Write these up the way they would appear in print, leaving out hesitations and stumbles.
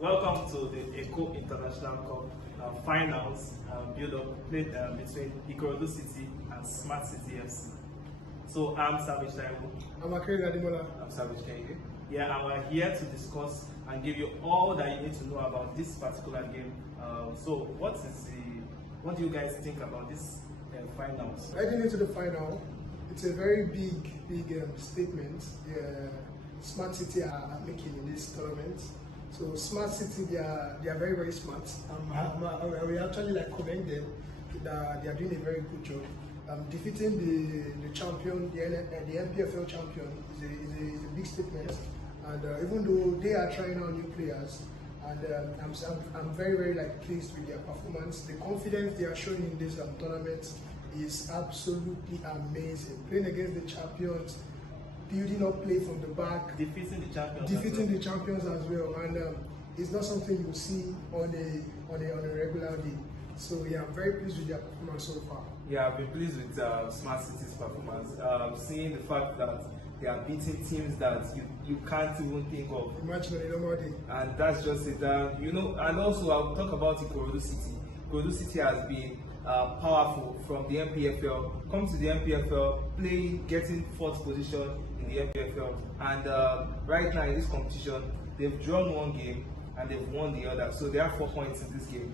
Welcome to the Eco International Cup finals build-up played between Ikorodu City and Smart City FC. So I'm Savage Taiwo. I'm Akere Adimola. I'm Savage Kenge. Yeah, and we're here to discuss and give you all that you need to know about this particular game. So what do you guys think about this finals? Heading into the final, it's a very big statement Smart City are making in this tournament. So Smart City, they are very smart. We actually commend them that they are doing a very good job. Defeating the champion, the MPFL champion, is a big statement. And even though they are trying out new players, and I'm very pleased with their performance. The confidence they are showing in this tournament is absolutely amazing. Playing against the champions, building up play from the back, defeating the champions as well, and it's not something you see on a regular day. So yeah, I'm very pleased with their performance so far. Yeah, I've been pleased with Smart City's performance. Seeing the fact that they are beating teams that you can't even think of. Imagine on a normal day. And that's just it. And also I'll talk about Ikorodu City. Ikorodu City has been powerful from the MPFL. Come to the MPFL, getting 4th position in the MPFL, and right now in this competition, they've drawn 1 game and they've won the other. So they have 4 points in this game.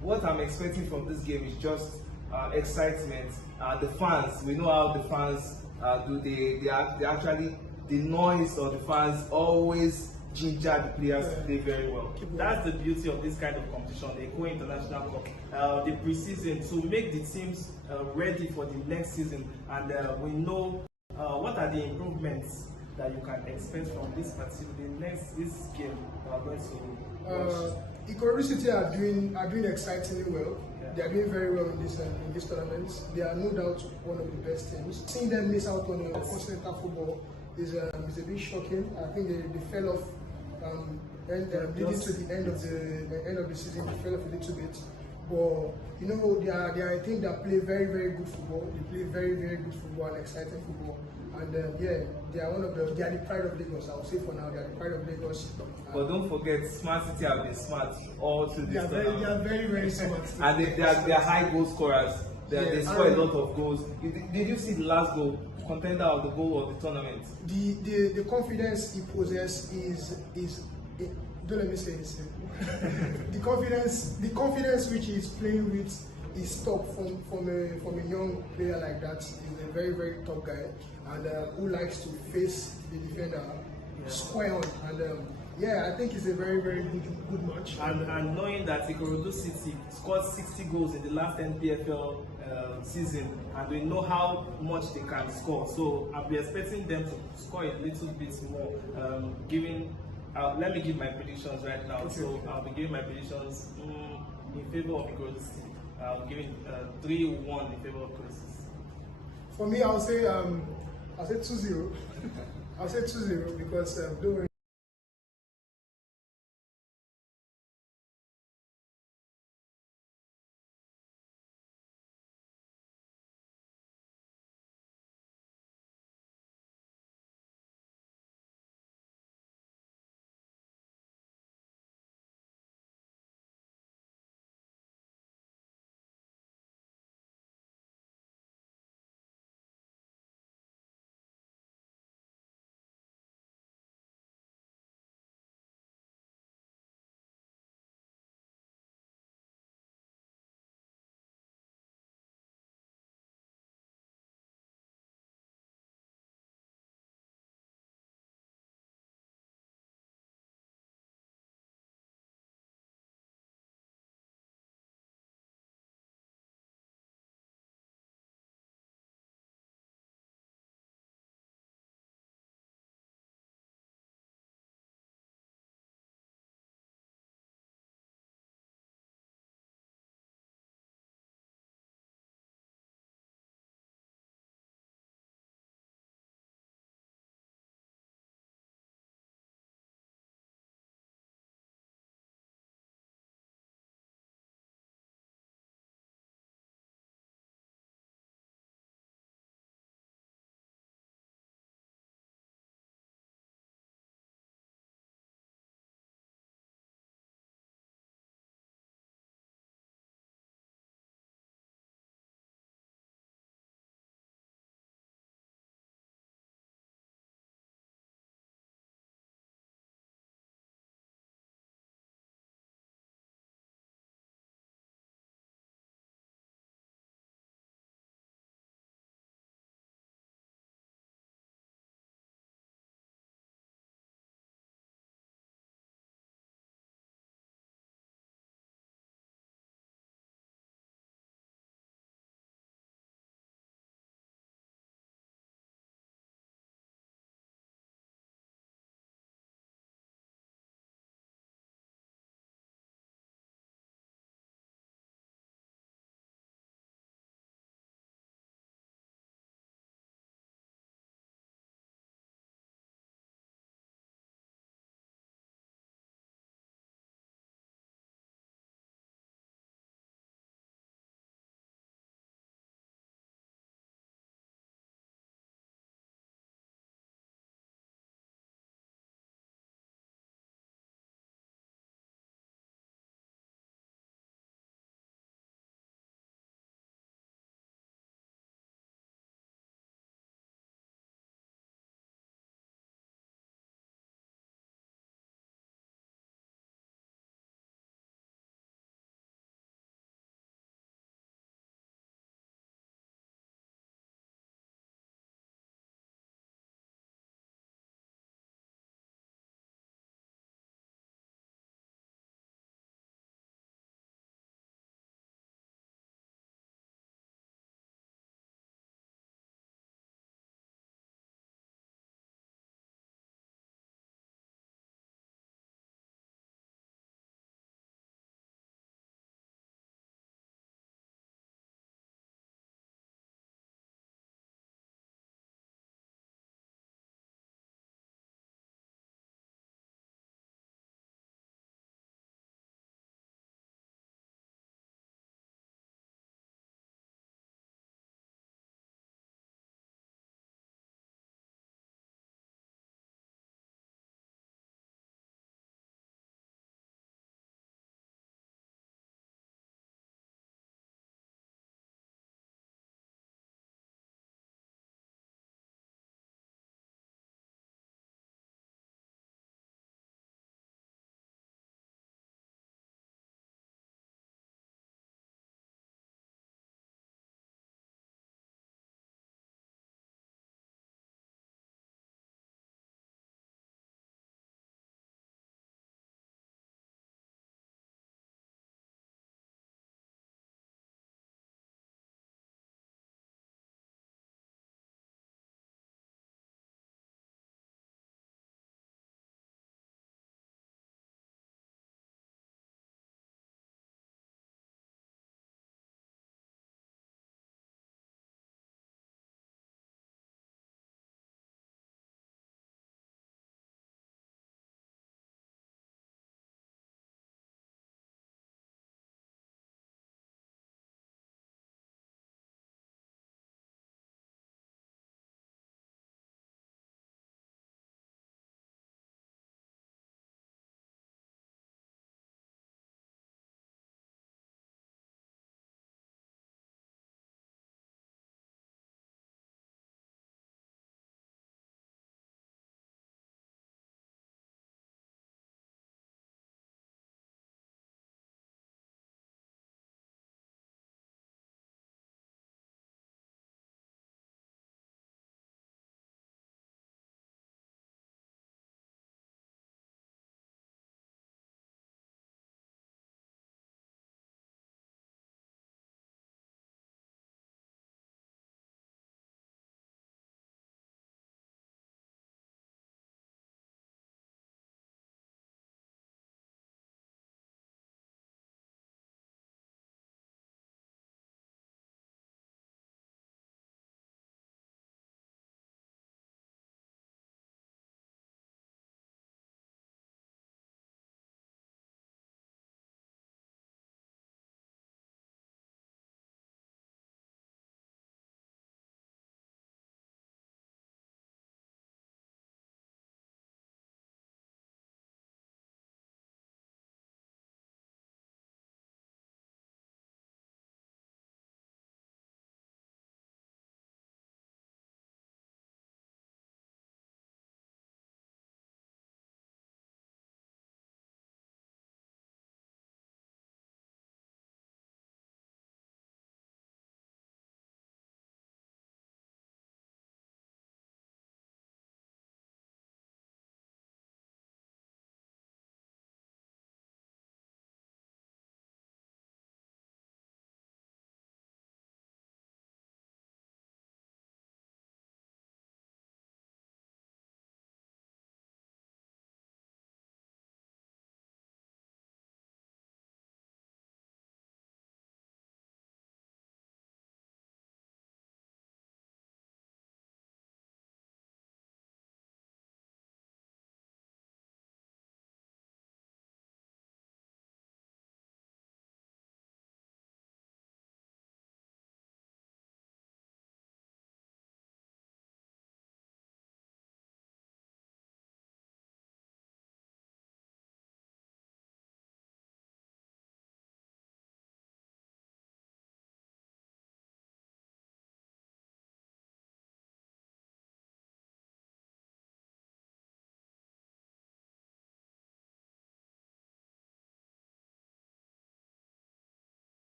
What I'm expecting from this game is just excitement. The fans, we know how the fans do. They actually, the noise of the fans always ginger the players to play very well. That's the beauty of this kind of competition, the Eco International Cup, the pre-season, to make the teams ready for the next season. And we know what are the improvements that you can expect from this game we are going to watch. Ikorodu City are doing excitingly well. Yeah. They are doing very well in this tournament. They are no doubt one of the best teams. Seeing them miss out on continental football is a bit shocking. I think they fell off. Leading to the end of the season, they fell off a little bit. But you know, they are a team that play very good football. They play very good football and exciting football. And yeah, they are the pride of Lagos. I would say for now, they are the pride of Lagos. But don't forget, Smart City have been smart all through this tournament. They are very smart. And they are high goal scorers. They score a lot of goals. Did you see the last goal? Contender of the goal of the tournament. The confidence he possesses is don't let me say it. the confidence which he is playing with is top from a young player like that. He's a very top guy, and who likes to face the defender square on. And yeah, I think it's a very good match. And knowing that Ikorodu City scored 60 goals in the last NPFL season, and we know how much they can score, so I'll be expecting them to score a little bit more. Let me give my predictions right now. Okay. So I'll be giving my predictions in favor of Ikorodu City. I'm giving 3-1 in favor of Ikorodu City. For me, I'll say 2-0. I'll say 2-0 because don't worry.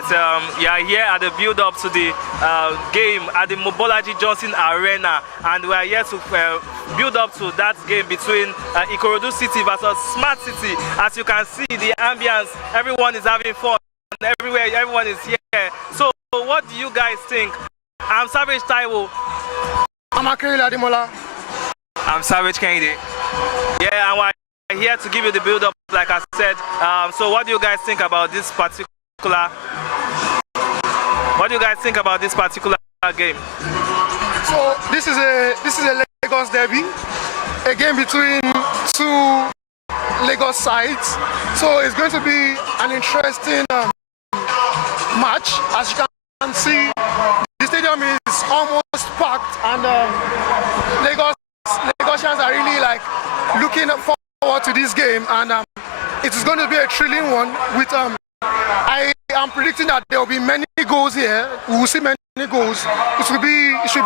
right, you are here at the build-up to the game at the Mobolaji Johnson Arena, and we are here to build up to that game between Ikorodu City versus Smart City. As you can see, the ambience, everyone is having fun everywhere, everyone is here. So, what do you guys think? I'm Savage Taiwo. I'm Akere Ademola. I'm Savage Kennedy. Yeah, and we're here to give you the build-up, like I said. So, what do you guys think about this particular? What do you guys think about this particular game? So this is a Lagos derby, a game between two Lagos sides. So it's going to be an interesting match. As you can see, the stadium is almost packed, and Lagosians are really like looking forward to this game, and it is going to be a thrilling one. With I am predicting that there will be many goals here. We will see many goals. It should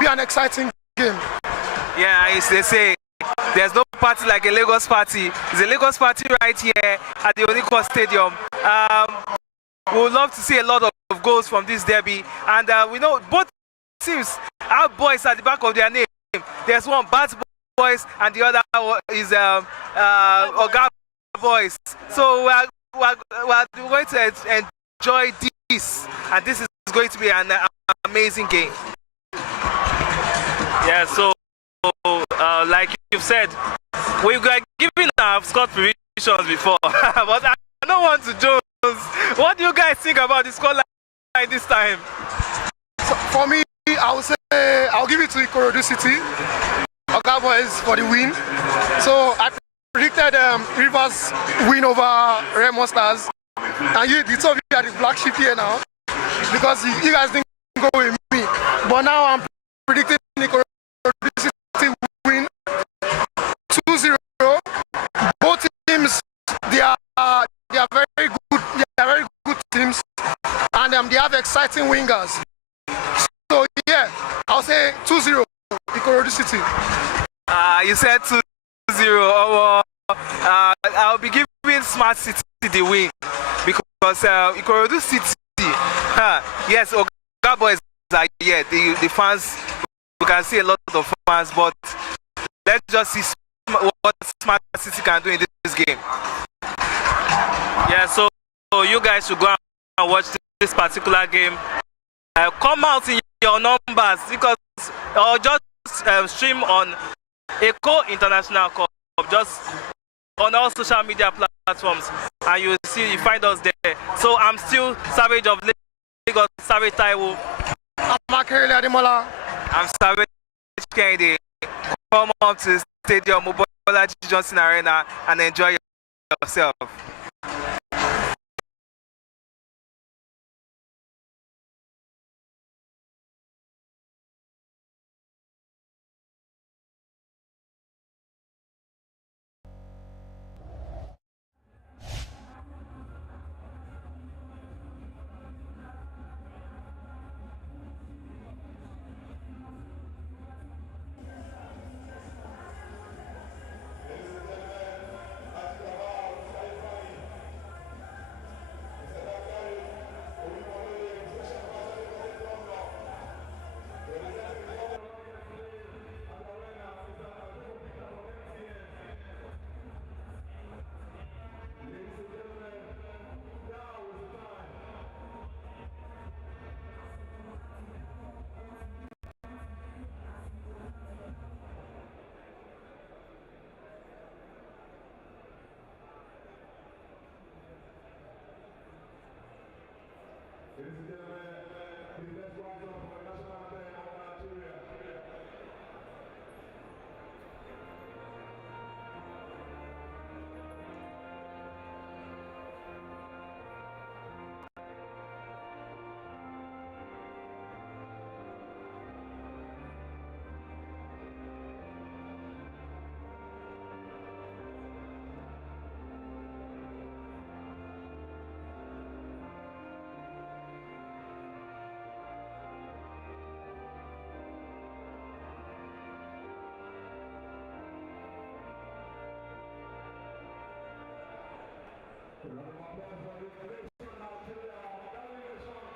be an exciting game. Yeah, they say there's no party like a Lagos party. It's a Lagos party right here at the Oniko Stadium. We would love to see a lot of goals from this derby, and we know both teams have boys at the back of their name. There's one Bad Boys, and the other is Oga Boys. So we're going to enjoy this, and this is going to be an amazing game. Yeah, so like you've said, we've given our squad predictions before, but I don't want to joke. What do you guys think about the scoreline this time? So for me, I'll give it to Ikorodu City. Oga Boys for the win. So I predicted Rivers win over Remo Stars, and the two of you are the black sheep here now because you guys didn't go with me. But now I'm predicting Ikorodu City win 2-0. Both teams they are very good. They are very good teams, and they have exciting wingers. So yeah, I'll say 2-0 Ikorodu City. You said 2-0. I'll be giving Smart City the win because Ikorodu City, yes, Oga Boys are here. The fans, we can see a lot of fans, but let's just see what Smart City can do in this game. Yeah, so you guys should go and watch this particular game. Come out in your numbers because or just stream on Eco International Cup, just on all social media platforms, and you find us there. So I'm still Savage of Lagos, Savage Taiwo. I'm Akere Ademola. I'm Savage Kennedy. Come up to the stadium, Mobolaji Johnson Arena, and enjoy yourself. Round of applause for the innovation Nigeria.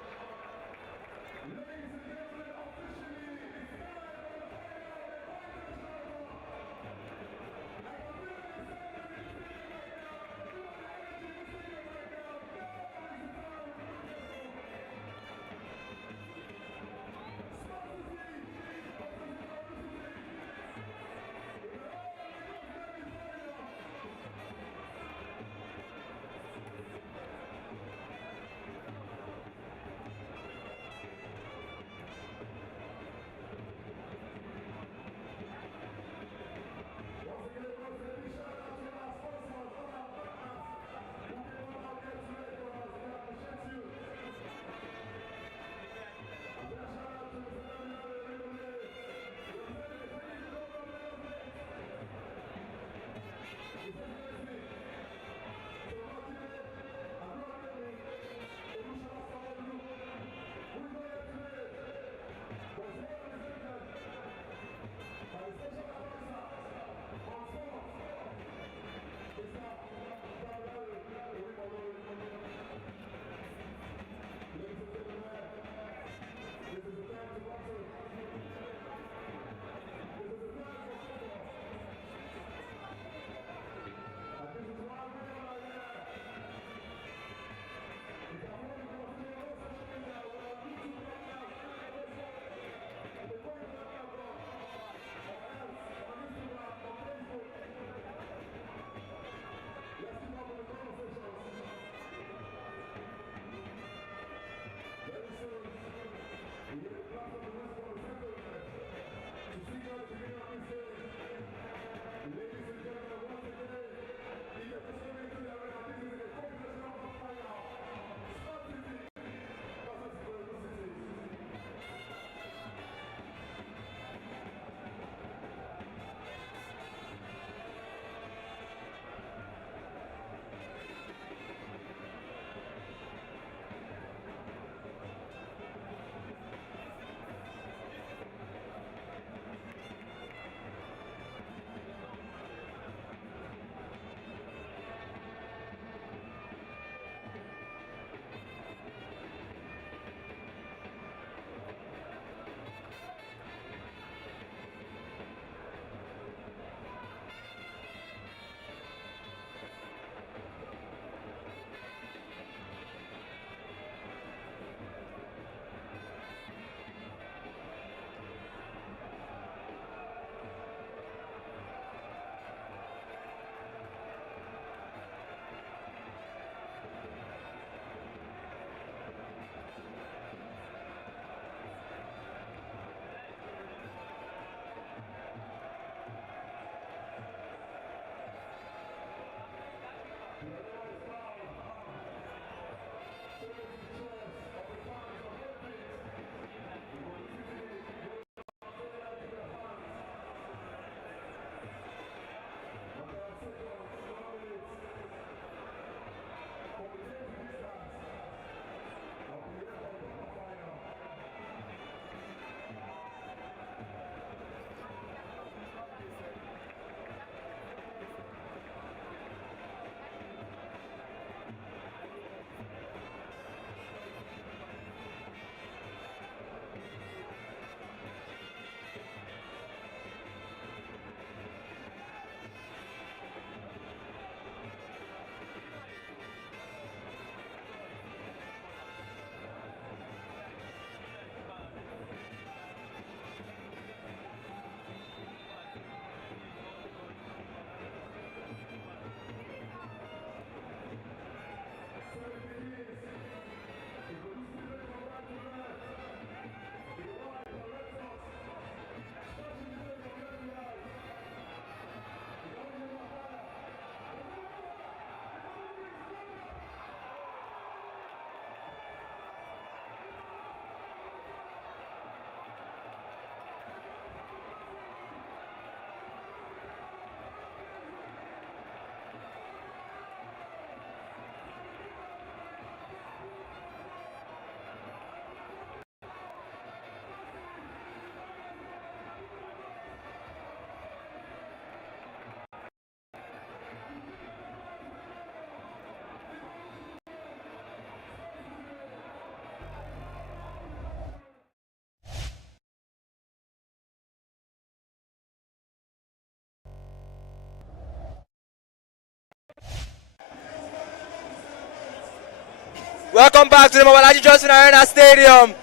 Welcome back to the Mobalaji Johnson Arena Stadium.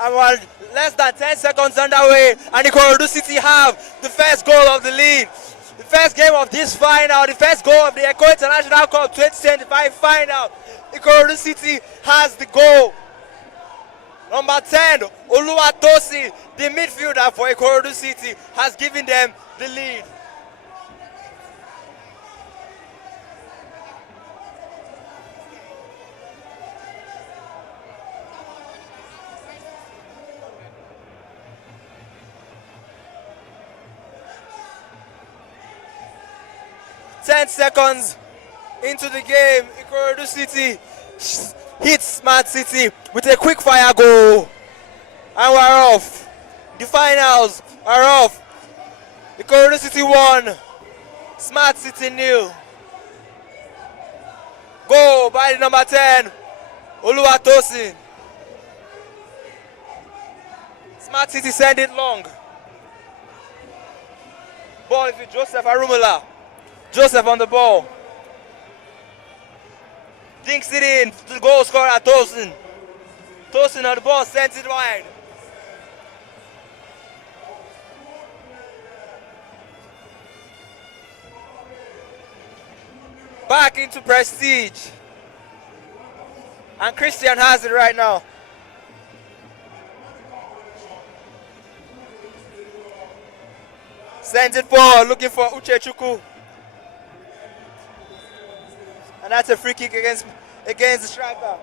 And we're less than 10 seconds underway, and Ikorodu City have the first goal of the league. The first game of this final, the first goal of the Eko International Cup 2025 final. Ikorodu City has the goal. Number 10, Oluwatosi, the midfielder for Ikorodu City, has given them the lead. Ten seconds into the game, Ikorodu City hits Smart City with a quick fire goal. And we're off. The finals are off. Ikorodu City 1, Smart City 0. Goal by the number 10, Oluwatosin. Smart City send it long. Ball is with Joseph Arumula. Joseph on the ball. Dinks it in to the goal scorer, Tosin. Tosin on the ball, sends it wide. Back into Prestige. And Christian has it right now. Sends it forward, looking for Uchechukwu. And that's a free kick against the striker.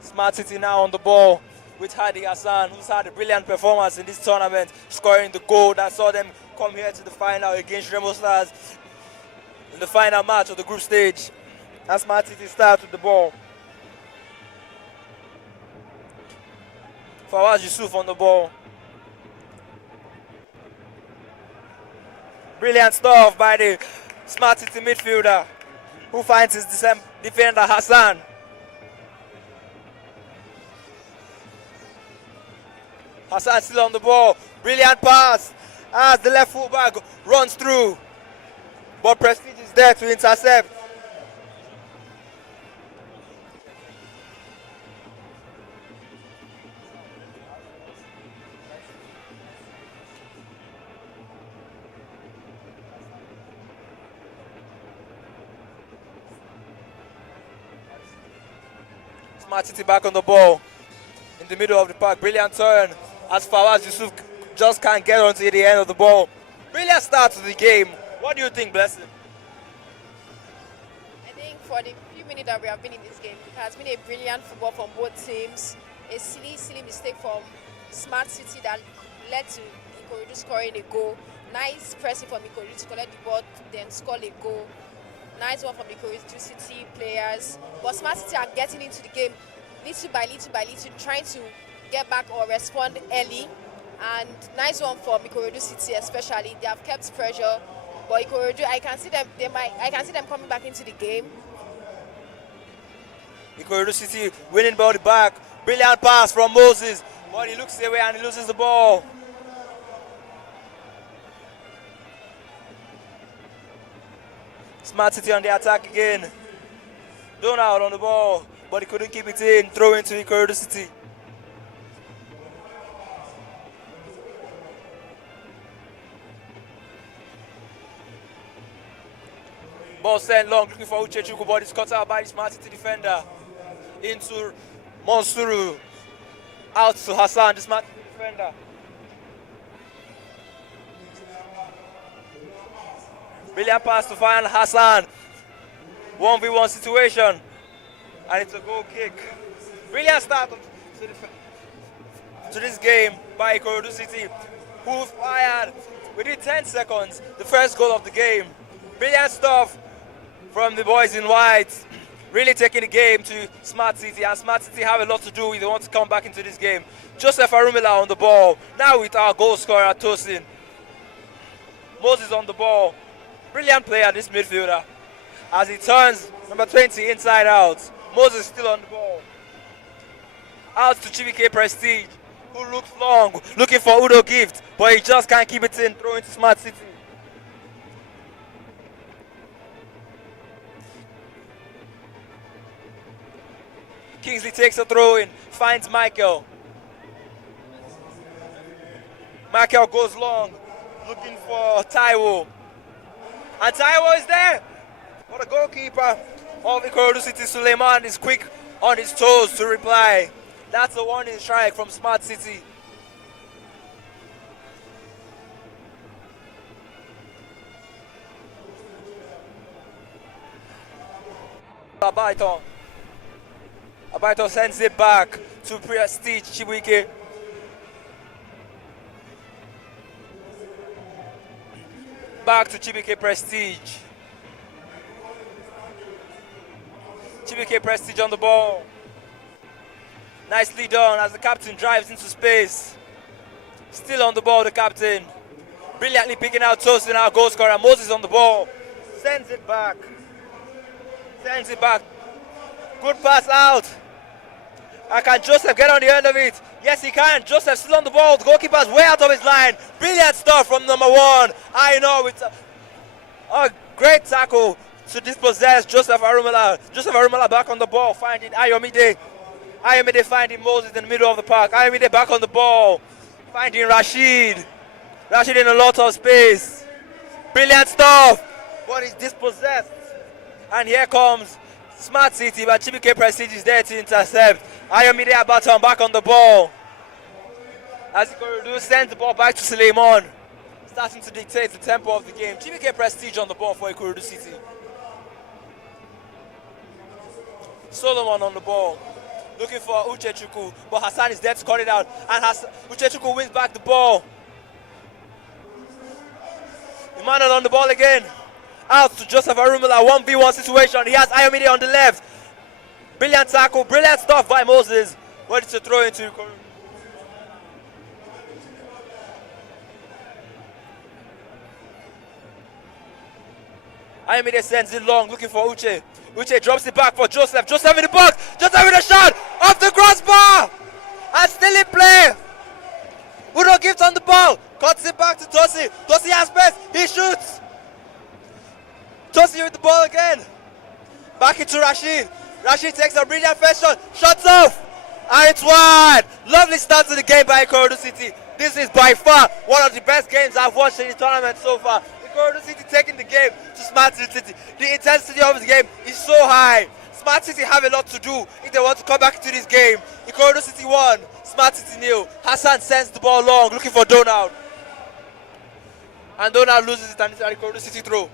Smart City now on the ball with Hadi Hassan, who's had a brilliant performance in this tournament, scoring the goal that saw them come here to the final against Remo Stars in the final match of the group stage. And Smart City starts with the ball. Fawaz Yusuf on the ball. Brilliant stuff by the Smart City midfielder, who finds his defender Hassan. Hassan still on the ball. Brilliant pass as the left fullback runs through. But Prestige is there to intercept. Smart City back on the ball in the middle of the park. Brilliant turn as far as Yusuf just can't get onto the end of the ball. Brilliant start to the game. What do you think, Blessing? I think for the few minutes that we have been in this game, it has been a brilliant football from both teams. A silly mistake from Smart City that led to Ikorodu scoring a goal. Nice pressing from Ikorodu to collect the ball, then score a goal. Nice one from Ikorodu City players. But Smart City are getting into the game little by little, trying to get back or respond early. And nice one for Ikorodu City especially. They have kept pressure. But Ikorodu, I can see them coming back into the game. Ikorodu City winning ball back. Brilliant pass from Moses. But he looks away and he loses the ball. Smart City on the attack again. Donald on the ball, but he couldn't keep it in. Throw into Ikorodu City. Ball sent long, looking for Uchechukwu, but it's cut out by the Smart City defender. Into Monsuru. Out to Hassan, the Smart City defender. Brilliant pass to find Hassan. 1v1 situation. And it's a goal kick. Brilliant start to this game by Ikorodu City, who fired within 10 seconds the first goal of the game. Brilliant stuff from the boys in white. Really taking the game to Smart City, and Smart City have a lot to do if they want to come back into this game. Joseph Arumila on the ball. Now with our goal scorer, Tosin. Moses on the ball. Brilliant player, this midfielder, as he turns number 20 inside out. Moses still on the ball. Out to Chibike Prestige, who looks long, looking for Udo Gift, but he just can't keep it in, throwing to Smart City. Kingsley takes a throw in, finds Michael. Michael goes long, looking for Taiwo. And Taiwo is there! But the goalkeeper of Ikorodu City, Suleiman, is quick on his toes to reply. That's a warning strike from Smart City. Abaiton sends it back to Prestige Chibuike. Back to Chibike Prestige. Chibike Prestige on the ball. Nicely done as the captain drives into space. Still on the ball, the captain. Brilliantly picking out Tosin, our goal scorer. Moses on the ball. Sends it back. Sends it back. Good pass out. Can Joseph get on the end of it? Yes, he can. Joseph still on the ball. The goalkeeper's way out of his line. Brilliant stuff from number 1. I know it's a great tackle to dispossess Joseph Arumala. Joseph Arumala back on the ball, finding Ayomide. Ayomide finding Moses in the middle of the park. Ayomide back on the ball, finding Rashid. Rashid in a lot of space. Brilliant stuff, but he's dispossessed. And here comes Smart City, but Chibike Prestige is there to intercept. Ayomide Abaton back on the ball. As Ikorodu sends the ball back to Suleiman, starting to dictate the tempo of the game. Chibike Prestige on the ball for Ikorodu City. Solomon on the ball, looking for Uchechukwu, but Hassan is there to cut it out, and Uchechukwu wins back the ball. Emmanuel on the ball again. Out to Joseph Arumula, 1v1 situation. He has Ayomide on the left. Brilliant tackle, brilliant stuff by Moses. Ready to throw into Ikorodu. Ayomide sends it long, looking for Uche. Uche drops it back for Joseph. Joseph in the box. Joseph with a shot off the crossbar. And still in play. Udo Gift on the ball. Cuts it back to Tosi. Tosi has space. He shoots. Tosi with the ball again. Back into Rashid. Rashid takes a brilliant first shot. Shots off. And it's wide. Lovely start to the game by Ikorodu City. This is by far one of the best games I've watched in the tournament so far. Ikorodu City taking the game to Smart City. The intensity of the game is so high. Smart City have a lot to do if they want to come back into this game. Ikorodu City 1, Smart City 0. Hassan sends the ball long, looking for Donald. And Donald loses it, and it's an Ikorodu City throw.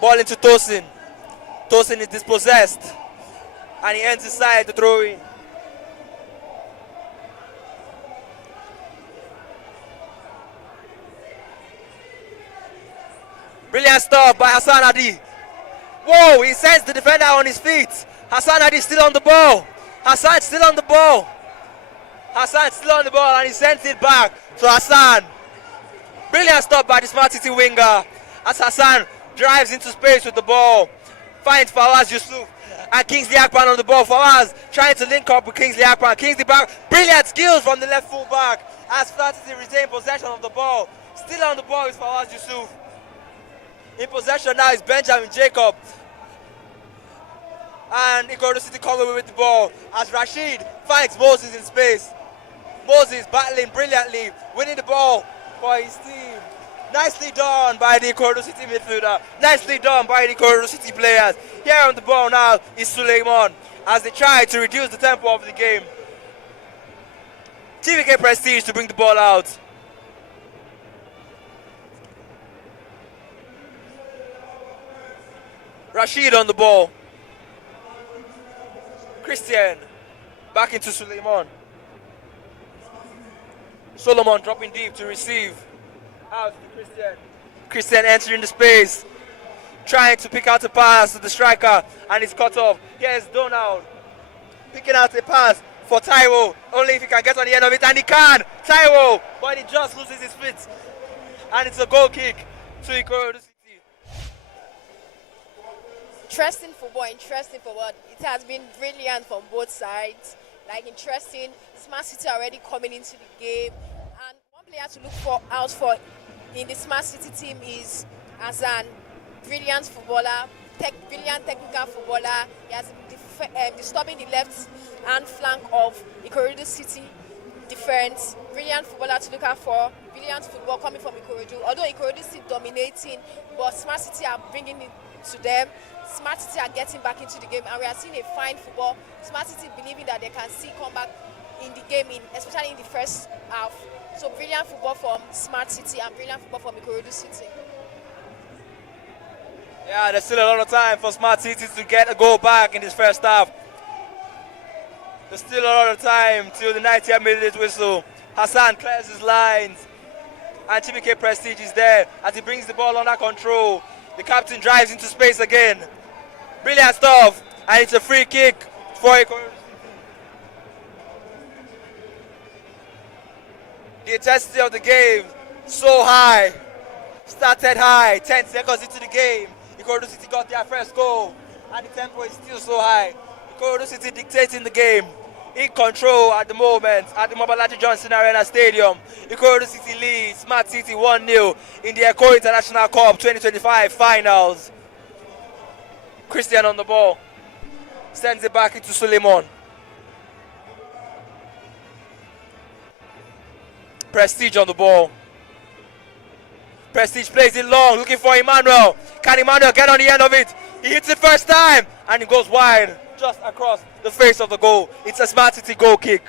Ball into Tosin. Tosin is dispossessed. And he ends inside the throw in. Brilliant stuff by Hassan Adi. Whoa, he sends the defender on his feet. Hassan Adi still on the ball. Hassan still on the ball. Hassan still on the ball, and he sends it back to Hassan. Brilliant stuff by the Smart City winger. As Hassan drives into space with the ball. Finds Fawaz Yusuf. And Kingsley Akpan on the ball. Fawaz trying to link up with Kingsley Akpan. Kingsley back. Brilliant skills from the left full back. As Smart City retain possession of the ball. Still on the ball is Fawaz Yusuf. In possession now is Benjamin Jacob. And Ikorodu City come away with the ball as Rashid finds Moses in space. Moses battling brilliantly, winning the ball for his team. Nicely done by the Ikorodu City midfielder. Nicely done by the Ikorodu City players. Here on the ball now is Suleiman as they try to reduce the tempo of the game. TVK Prestige to bring the ball out. Rashid on the ball. Christian back into Suleiman. Solomon dropping deep to receive. Out to Christian. Christian entering the space. Trying to pick out a pass to the striker, and it's cut off. Here's Donald. Picking out a pass. for Taiwo. Only if he can get on the end of it, and he can. Taiwo, but he just loses his feet. And it's a goal kick to Ikorodu City. Interesting football. It has been brilliant from both sides. Like interesting, Smart City already coming into the game. And one player to look out for in the Smart City team is Azan. Brilliant footballer, brilliant technical footballer. He has been disturbing the left hand flank of Ikorodu City defense. Brilliant footballer to look out for. Brilliant football coming from Ikorodu. Although Ikorodu City dominating, but Smart City are bringing it to them. Smart City are getting back into the game, and we are seeing a fine football. Smart City believing that they can see come back in the game, especially in the first half. So brilliant football from Smart City and brilliant football from Ikorodu City. Yeah, there's still a lot of time for Smart City to get a goal back in this first half. There's still a lot of time till the 90th minute whistle. Hassan clears his lines, and Chibike Prestige is there as he brings the ball under control. The captain drives into space again. Brilliant stuff, and it's a free kick for Ikorodu. The intensity of the game so high. Started high, 10 seconds into the game. Ikorodu City got their first goal, and the tempo is still so high. Ikorodu City dictating the game, in control at the moment at the Mobolaji Johnson Arena Stadium. Ikorodu City leads Smart City 1-0 in the Eko International Cup 2025 finals. Christian on the ball, sends it back into Suleiman. Prestige on the ball. Prestige plays it long, looking for Emmanuel. Can Emmanuel get on the end of it? He hits it first time, and it goes wide, just across the face of the goal. It's a Smart City goal kick.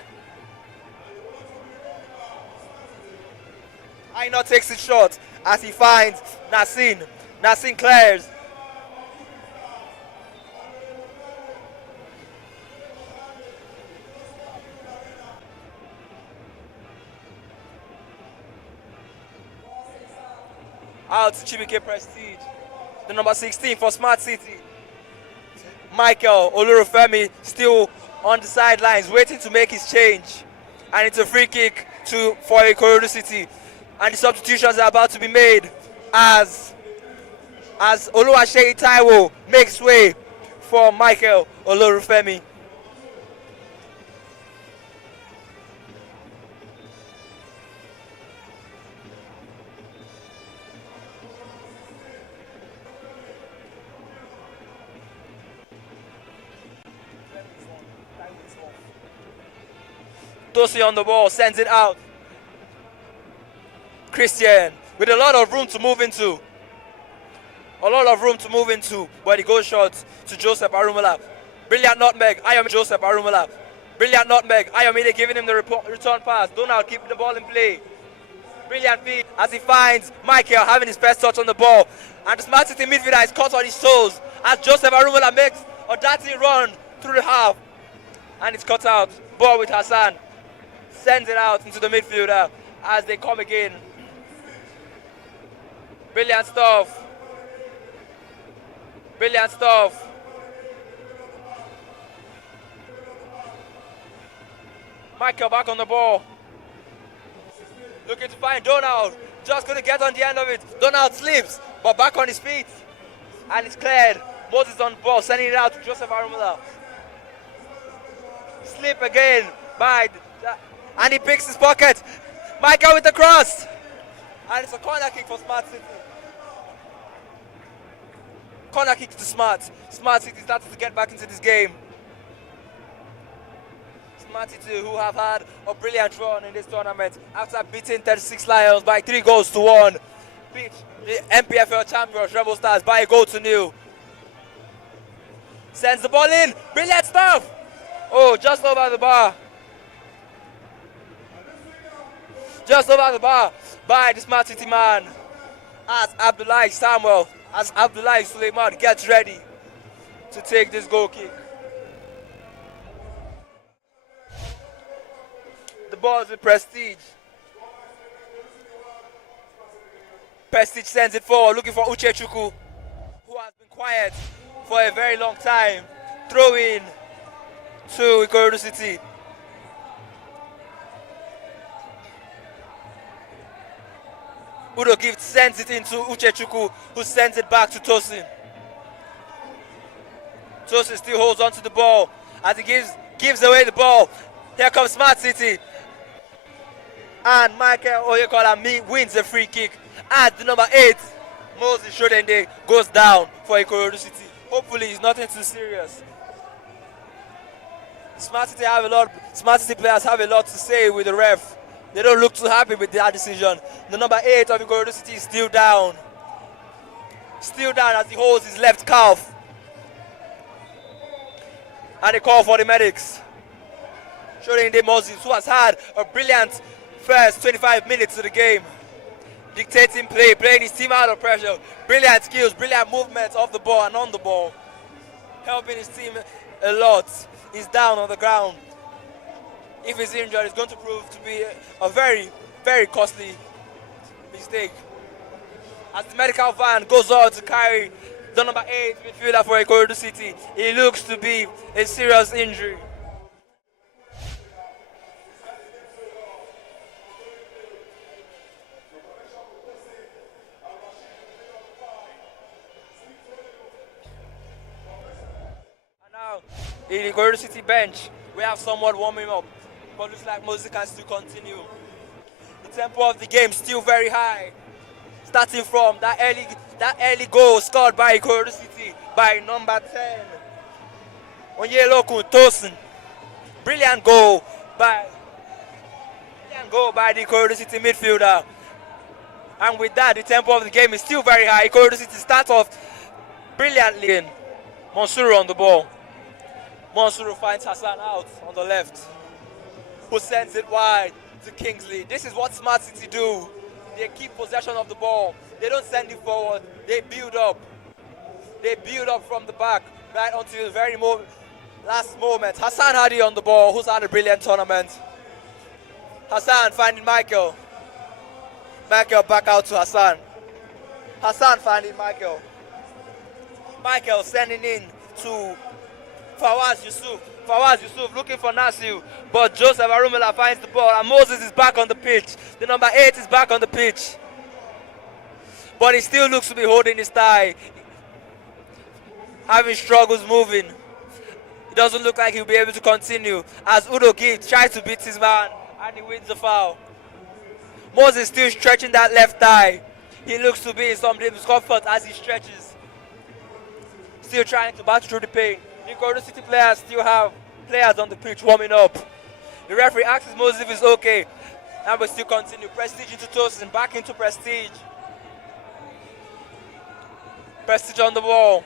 Aina takes it short as he finds Nassin. Nassin clears. Out to Chibike Prestige, the number 16 for Smart City. Michael Olurufemi still on the sidelines waiting to make his change. And it's a free kick for Ikorodu City. And the substitutions are about to be made as Oluwaseyi Taiwo makes way for Michael Olurufemi. Dosi on the ball, sends it out. Christian with a lot of room to move into. But he goes short to Joseph Arumala. Brilliant nutmeg, Ayomide Joseph Arumala. Brilliant nutmeg, Ayomide giving him the return pass. Donald keeping the ball in play. Brilliant feed as he finds Michael having his best touch on the ball. And the Smart City midfielder is caught on his toes as Joseph Arumala makes a dirty run through the half. And it's cut out. Ball with Hassan. Sends it out into the midfielder as they come again. Brilliant stuff. Brilliant stuff. Michael back on the ball. Looking to find Donald. Just going to get on the end of it. Donald slips, but back on his feet. And it's cleared. Moses on the ball, sending it out to Joseph Arumala. Slip again by... And he picks his pocket. Michael with the cross. And it's a corner kick for Smart City. Corner kick to Smart. Smart City started to get back into this game. Smart City, who have had a brilliant run in this tournament after beating 36 Lions by 3-1. Beat the MPFL champions Rebel Stars by 1-0. Sends the ball in. Brilliant stuff. Oh, just over the bar. Just over the bar by the Smart City man. As Abdullahi Suleiman gets ready to take this goal kick. The ball is with Prestige. Prestige sends it forward, looking for Uchechukwu, who has been quiet for a very long time. Throw in to Ikorodu City. Udo gives sends it into Uchechukwu, who sends it back to Tosin. Tosin still holds on to the ball as he gives away the ball. Here comes Smart City. And Michael Oyekola wins the free kick. At the number 8, Moses Shodende goes down for Ikorodu City. Hopefully it's nothing too serious. Smart City players have a lot to say with the ref. They don't look too happy with that decision. The number 8 of Ikorodu City is still down. Still down as he holds his left calf. And they call for the medics. Shodende Moses, who has had a brilliant first 25 minutes of the game. Dictating play, playing his team out of pressure. Brilliant skills, brilliant movements off the ball and on the ball. Helping his team a lot. He's down on the ground. If he's injured, it's going to prove to be a very, very costly mistake. As the medical van goes on to carry the number 8 midfielder for Ikorodu City, it looks to be a serious injury. In the Ikorodu City bench, we have someone warming up, but looks like Moses can still continue. The tempo of the game still very high, starting from that early goal scored by Ikorodu City by number 10, Onyelokun Tosin. Brilliant goal by the Ikorodu City midfielder. And with that, the tempo of the game is still very high. Ikorodu City starts off brilliantly. Monsuru on the ball. Monsuru finds Hassan out on the left, who sends it wide to Kingsley. This is what Smart City do. They keep possession of the ball. They don't send it forward. They build up. They build up from the back right until the very last moment. Hassan Hadi on the ball, who's had a brilliant tournament. Hassan finding Michael. Michael back out to Hassan. Hassan finding Michael. Michael sending in to Fawaz Yusuf looking for Nasir, but Joseph Arumela finds the ball and Moses is back on the pitch. The number 8 is back on the pitch, but he still looks to be holding his thigh, having struggles moving. It doesn't look like he'll be able to continue as Udo Gibbs tries to beat his man and he wins the foul. Moses still stretching that left thigh. He looks to be in some discomfort as he stretches, still trying to battle through the pain. The Ikorodu City players still have players on the pitch warming up. The referee asks Moses if it's okay, and we still continue. Prestige into Tosin, back into Prestige. Prestige on the ball.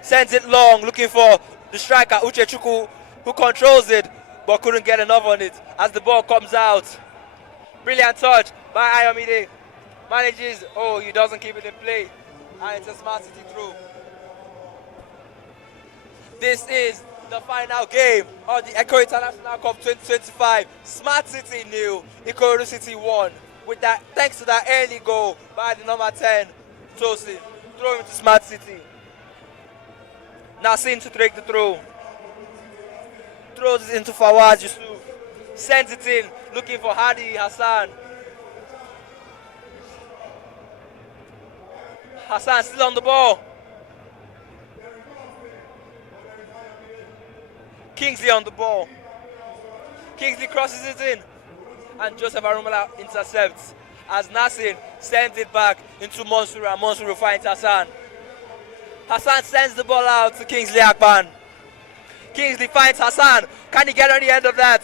Sends it long, looking for the striker, Uchechukwu, who controls it, but couldn't get enough on it as the ball comes out. Brilliant touch by Ayomide. Manages, he doesn't keep it in play. And it's a Smart City through. This is the final game of the Echo International Cup 2025. Smart City nil, Ikorodu City 1. With that, thanks to that early goal by the number 10, Tosin, throwing to Smart City. Nassim to take the throw. Throws it into Fawaz Yusuf. Sends it in, looking for Hadi Hassan. Hassan still on the ball. Kingsley on the ball. Kingsley crosses it in. And Joseph Arumala intercepts as Nassim sends it back into Monsuru, and Monsuru finds Hassan. Hassan sends the ball out to Kingsley Akpan. Kingsley finds Hassan. Can he get on the end of that?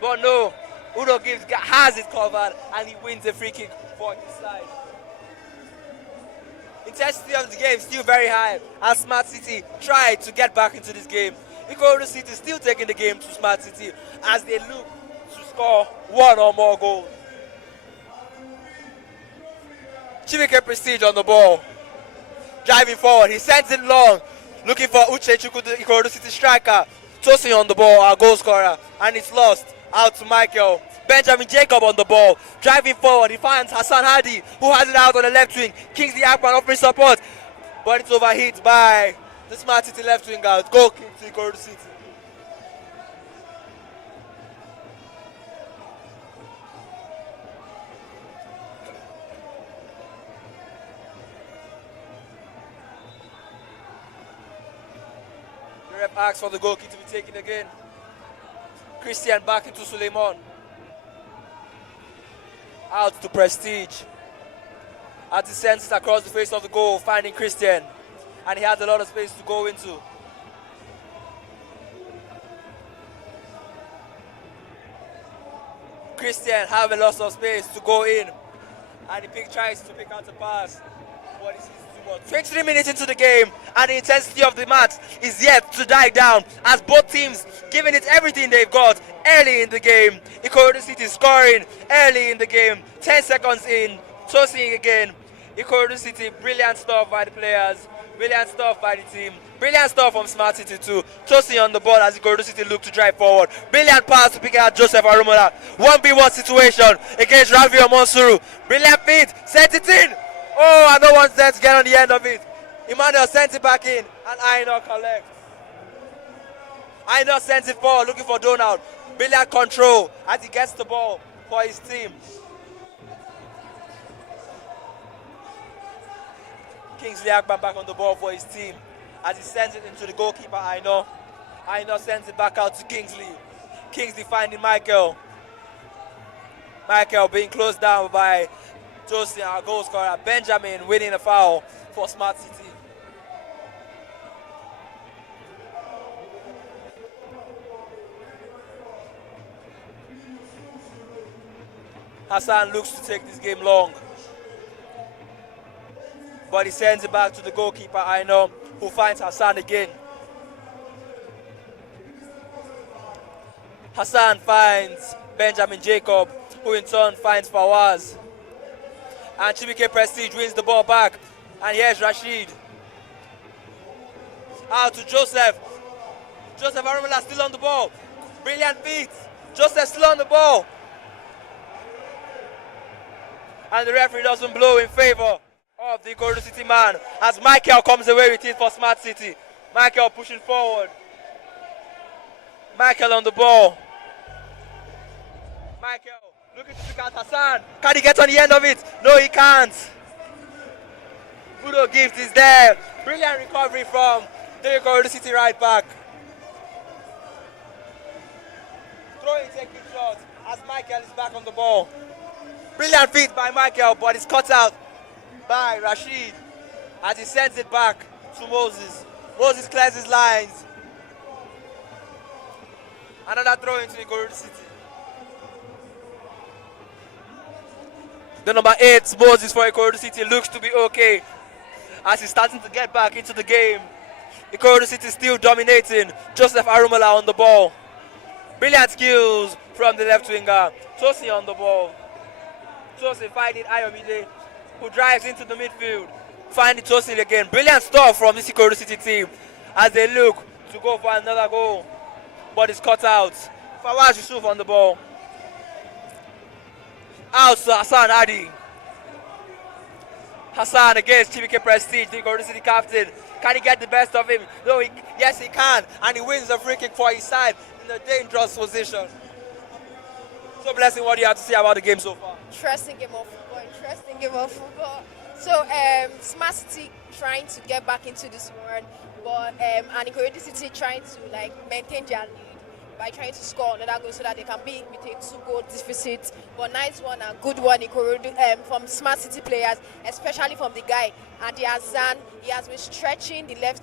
But no. Udo Gibbs has it covered and he wins the free kick for his side. Intensity of the game still very high as Smart City tried to get back into this game. Ikorodu City still taking the game to Smart City as they look to score one or more goals. Chibike Prestige on the ball. Driving forward, he sends it long, looking for Uchechukwu, the Ikorodu City striker. Tosin on the ball, our goal scorer, and it's lost out to Michael. Benjamin Jacob on the ball, driving forward, he finds Hassan Hadi, who has it out on the left wing. Kingsley Akpan offering support, but it's overhit by the Smart City left wing out. Goal kick to Ikorodu City. Asks for the goal kick to be taken again. Christian back into Suleiman. Out to Prestige. As he sends it across the face of the goal, finding Christian. And he has a lot of space to go into. Christian have a lot of space to go in. And he tries to pick out a pass. But it's too much. 23 minutes into the game, and the intensity of the match is yet to die down as both teams giving it everything they've got early in the game. Ikorodu City scoring early in the game. 10 seconds in, tossing again. Ikorodu City, brilliant stuff by the players, brilliant stuff by the team, brilliant stuff from Smart City too. Tossing on the ball as Ikorodu City look to drive forward. Brilliant pass to pick out Joseph Arumola. 1v1 situation against Ravi Omonsuru. Brilliant feed, sent it in. Oh, and no one's there to get on the end of it. Emmanuel sent it back in, and Aino collects. Aino sends it forward, looking for Donald. Brilliant control as he gets the ball for his team. Kingsley Akban back on the ball for his team as he sends it into the goalkeeper, Aino. Aino sends it back out to Kingsley. Kingsley finding Michael. Michael being closed down by Josie, our goal scorer. Benjamin winning a foul for Smart City. Hassan looks to take this game long, but he sends it back to the goalkeeper, Aino, who finds Hassan again. Hassan finds Benjamin Jacob, who in turn finds Fawaz. And Chibike Prestige wins the ball back. And here's Rashid. Out to Joseph. Joseph Arumola still on the ball. Brilliant feet. Joseph still on the ball. And the referee doesn't blow in favor of the Ikorodu City man as Michael comes away with it for Smart City. Michael pushing forward. Michael on the ball. Michael looking to pick out Hassan. Can he get on the end of it? No, he can't. Budo Gift is there. Brilliant recovery from the Ikorodu City right back. Throwing, taking shots as Michael is back on the ball. Brilliant feed by Michael, but it's cut out by Rashid as he sends it back to Moses. Moses clears his lines. Another throw into Ikorodu City. The number 8, Moses for Ikorodu City, looks to be okay as he's starting to get back into the game. Ikorodu City still dominating. Joseph Arumola on the ball. Brilliant skills from the left winger. Tosi on the ball. Tosi finding Ayomide, who drives into the midfield. Finding Tosi again. Brilliant stuff from this Ikorodu City team as they look to go for another goal. But it's cut out. Fawaz Yusuf on the ball. Out to Hassan Adi. Hassan against Chibike Prestige, the Ikorodu City captain. Can he get the best of him? No, yes he can. And he wins the free kick for his side in a dangerous position. So Blessing, what do you have to say about the game so far? Interesting game of football. Interesting game of football. So Smart City trying to get back into this run, but and Ikorodu City trying to maintain their lead by trying to score another goal so that they can be with a 2-goal deficit. But nice one and good one Ikorodu from Smart City players, especially from the guy and the Hassan. He has been stretching the left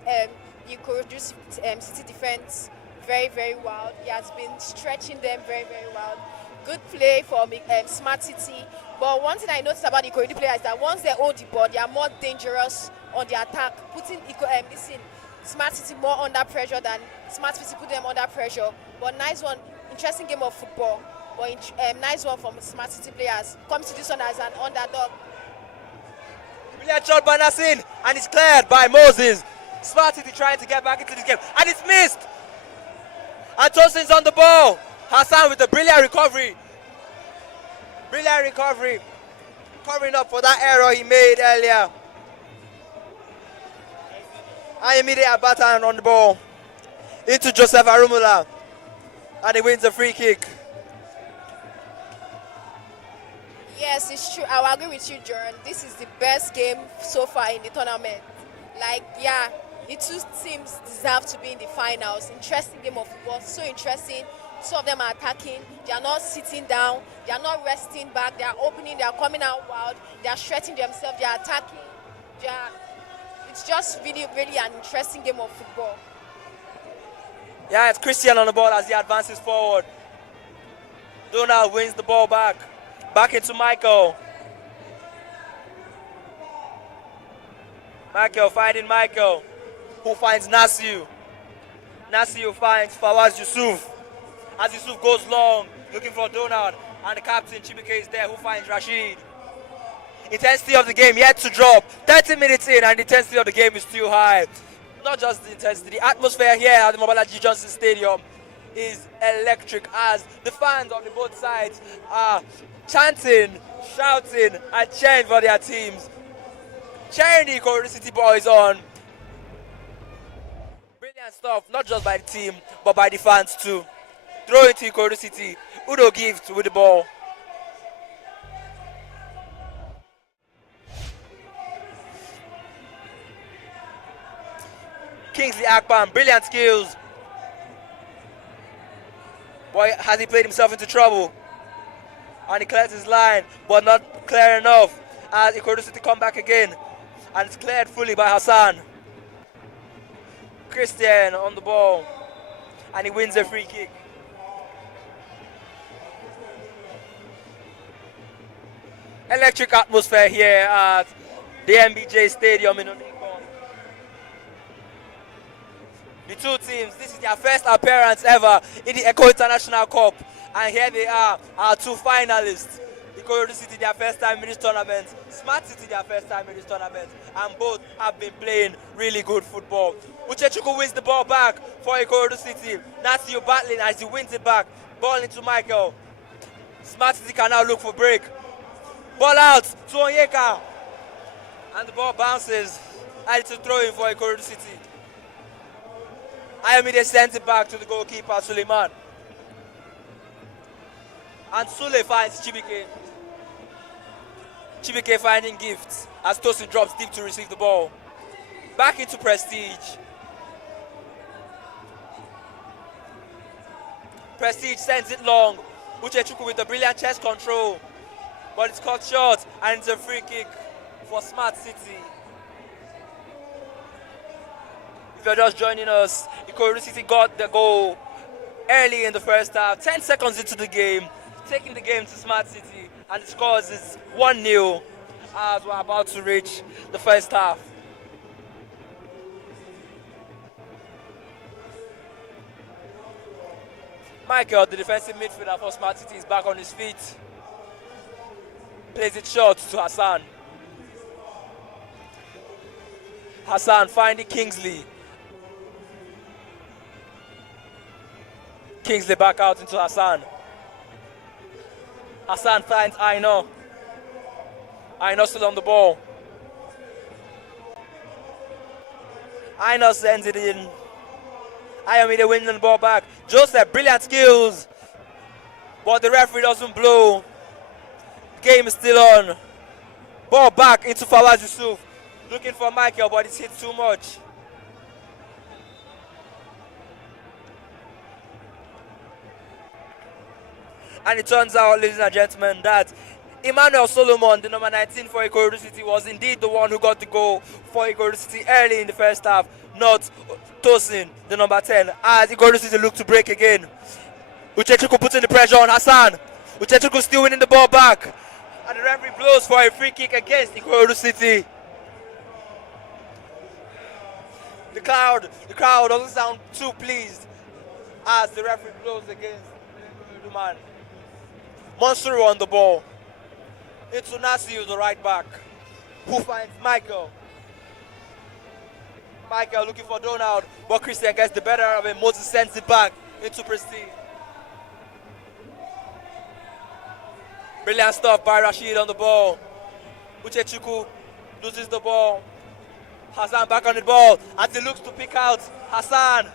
Ikorodu City defense very, very well. He has been stretching them very, very well. Good play from Smart City. But one thing I noticed about the Ikorodu players is that once they hold the ball, they are more dangerous on the attack, putting Smart City more under pressure than Smart City put them under pressure. But nice one, interesting game of football. But nice one from Smart City players. Comes to this one as an underdog. Brilliant shot by Nassin, and it's cleared by Moses. Smart City trying to get back into this game, and it's missed. And Tosin's on the ball. Hassan with a brilliant recovery. Brilliant recovery. Covering up for that error he made earlier. Ayomide Abatan on the ball. Into Joseph Arumola. And he wins a free kick. Yes, it's true. I will agree with you, Jordan. This is the best game so far in the tournament. the two teams deserve to be in the finals. Interesting game of football, so interesting. Two of them are attacking. They are not sitting down. They are not resting back. They are opening. They are coming out wild. They are stretching themselves. They are attacking. It's just really, really an interesting game of football. Yeah, it's Christian on the ball as he advances forward. Donald wins the ball back. Back into Michael. Michael finding Michael, who finds Nasiu. Nasiu finds Fawaz Yusuf. As Yusuf goes long, looking for Donald, and the captain Chibike is there, who finds Rashid. Intensity of the game yet to drop. 30 minutes in, and the intensity of the game is still high. Not just the intensity, the atmosphere here at the Mobolaji Johnson Stadium is electric as the fans on the both sides are chanting, shouting, and cheering for their teams. Cheering the Ikorodu City boys on. Brilliant stuff, not just by the team, but by the fans too. Throw it to Ikorodu City. Udo Gift with the ball. Kingsley Akpan, brilliant skills. Boy, has he played himself into trouble? And he clears his line, but not clear enough. As Ikorodu City come back again. And it's cleared fully by Hassan. Christian on the ball. And he wins a free kick. Electric atmosphere here at the MBJ Stadium in Onikon. The two teams, this is their first appearance ever in the Echo International Cup. And here they are, our two finalists. Ikorodu City, their first time in this tournament. Smart City, their first time in this tournament. And both have been playing really good football. Uchechukwu wins the ball back for Ikorodu City. Nasiu battling as he wins it back. Ball into Michael. Smart City can now look for break. Ball out to Onyeka. And the ball bounces. And it's a throw in for Ikorodu City. Ayomide sends it back to the goalkeeper, Suleiman. And Sule finds Chibike. Chibike finding Gifts as Tosin drops deep to receive the ball. Back into Prestige. Prestige sends it long. Uchechukwu with the brilliant chest control. But it's cut short and it's a free kick for Smart City. If you're just joining us, Ikorodu City got the goal early in the first half, 10 seconds into the game, taking the game to Smart City, and the score is 1-0 as we're about to reach the first half. Michael, the defensive midfielder for Smart City, is back on his feet. Plays it short to Hassan. Hassan finding Kingsley. Kingsley back out into Hassan. Hassan finds Aino. Aino still on the ball. Aino sends it in. Ayomide winning the ball back. Joseph, brilliant skills. But the referee doesn't blow. The game is still on. Ball back into Fawaz Yusuf. Looking for Michael, but it's hit too much. And it turns out, ladies and gentlemen, that Emmanuel Solomon, the number 19 for Ikorodu City, was indeed the one who got the goal for Ikorodu City early in the first half, not Tosin, the number 10, as Ikorodu City looked to break again. Uchechukwu putting the pressure on Hassan. Uchechukwu still winning the ball back. And the referee blows for a free kick against Ikorodu City. The crowd doesn't sound too pleased as the referee blows against the man. Monsuru on the ball. It's Nasiu, the right back, who finds Michael. Michael looking for Donald, but Christian gets the better of him. Moses sends it back into Prestige. Brilliant stuff by Rashid on the ball. Uchechukwu loses the ball. Hassan back on the ball as he looks to pick out Hassan.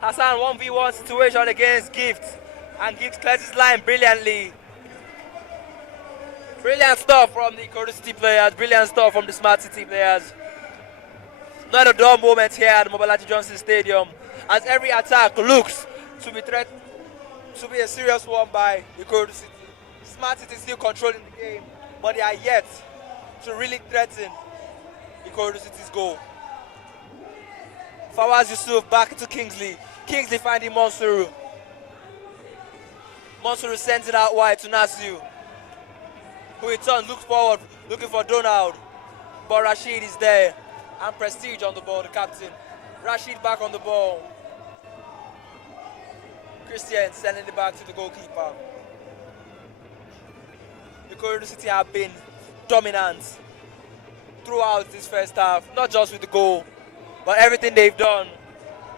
Hassan 1v1 situation against Gift. And Gift clears his line brilliantly. Brilliant stuff from the Ikorodu City players. Brilliant stuff from the Smart City players. Not a dull moment here at the Mobolaji Johnson Stadium, as every attack looks to be a serious one by Ikorodu City. Smart City still controlling the game, but they are yet to really threaten Ikorodu City's goal. Fawaz Yusuf back to Kingsley. Kingsley finding Monsuru. Monsuru sends it out wide to Nasiu, who in turn looks forward, looking for Donald. But Rashid is there, and Prestige on the ball, the captain. Rashid back on the ball. Christian sending it back to the goalkeeper. Ikorodu City have been dominant throughout this first half, not just with the goal, but everything they've done.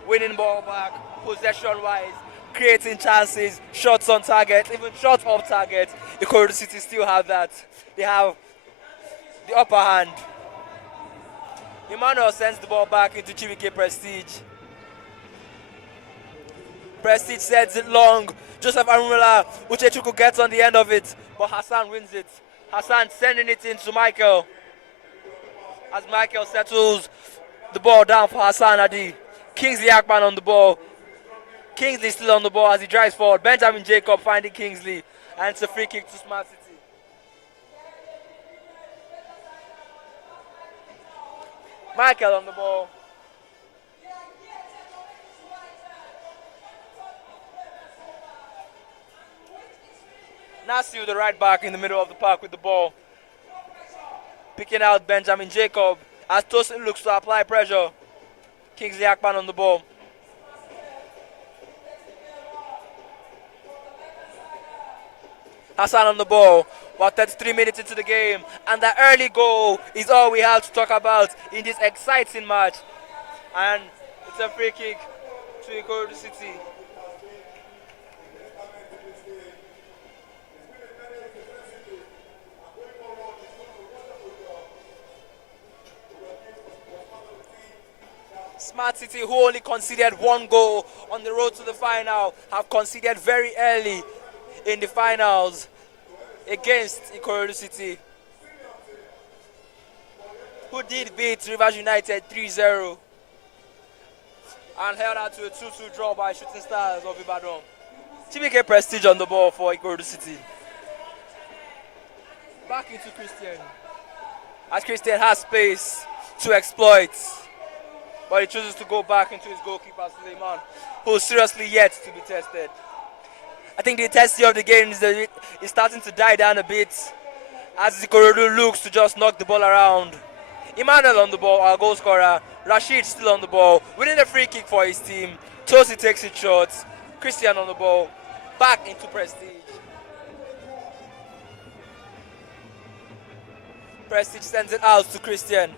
Winning ball back, possession-wise, creating chances, shots on target, even shots off target. Ikorodu City still have that. They have the upper hand. Emmanuel sends the ball back into Chiwike Prestige. Prestige sends it long. Joseph Arumula, Uchechukwu gets on the end of it, but Hassan wins it. Hassan sending it into Michael, as Michael settles the ball down for Hassan Adi. Kingsley Akpan on the ball. Kingsley still on the ball as he drives forward. Benjamin Jacob finding Kingsley, and it's a free kick to Smart City. Michael on the ball. Nasiu, the right back, in the middle of the park with the ball. Picking out Benjamin Jacob as Tosin looks to apply pressure. Kingsley Akpan on the ball. Hassan on the ball. About 33 minutes into the game, and the early goal is all we have to talk about in this exciting match. And it's a free kick to Ikorodu City. Smart City, who only conceded one goal on the road to the final, have conceded very early in the finals against Ikorodu City, who did beat Rivers United 3-0 and held out to a 2-2 draw by Shooting Stars of Ibadan. Chiwike Prestige on the ball for Ikorodu City. Back into Christian, as Christian has space to exploit, but he chooses to go back into his goalkeeper Suleiman, who is seriously yet to be tested. I think the intensity of the game is starting to die down a bit as Ikorodu looks to just knock the ball around. Emmanuel on the ball, our goal scorer. Rashid still on the ball, winning a free kick for his team. Tosi takes it short. Christian on the ball, back into Prestige. Prestige sends it out to Christian.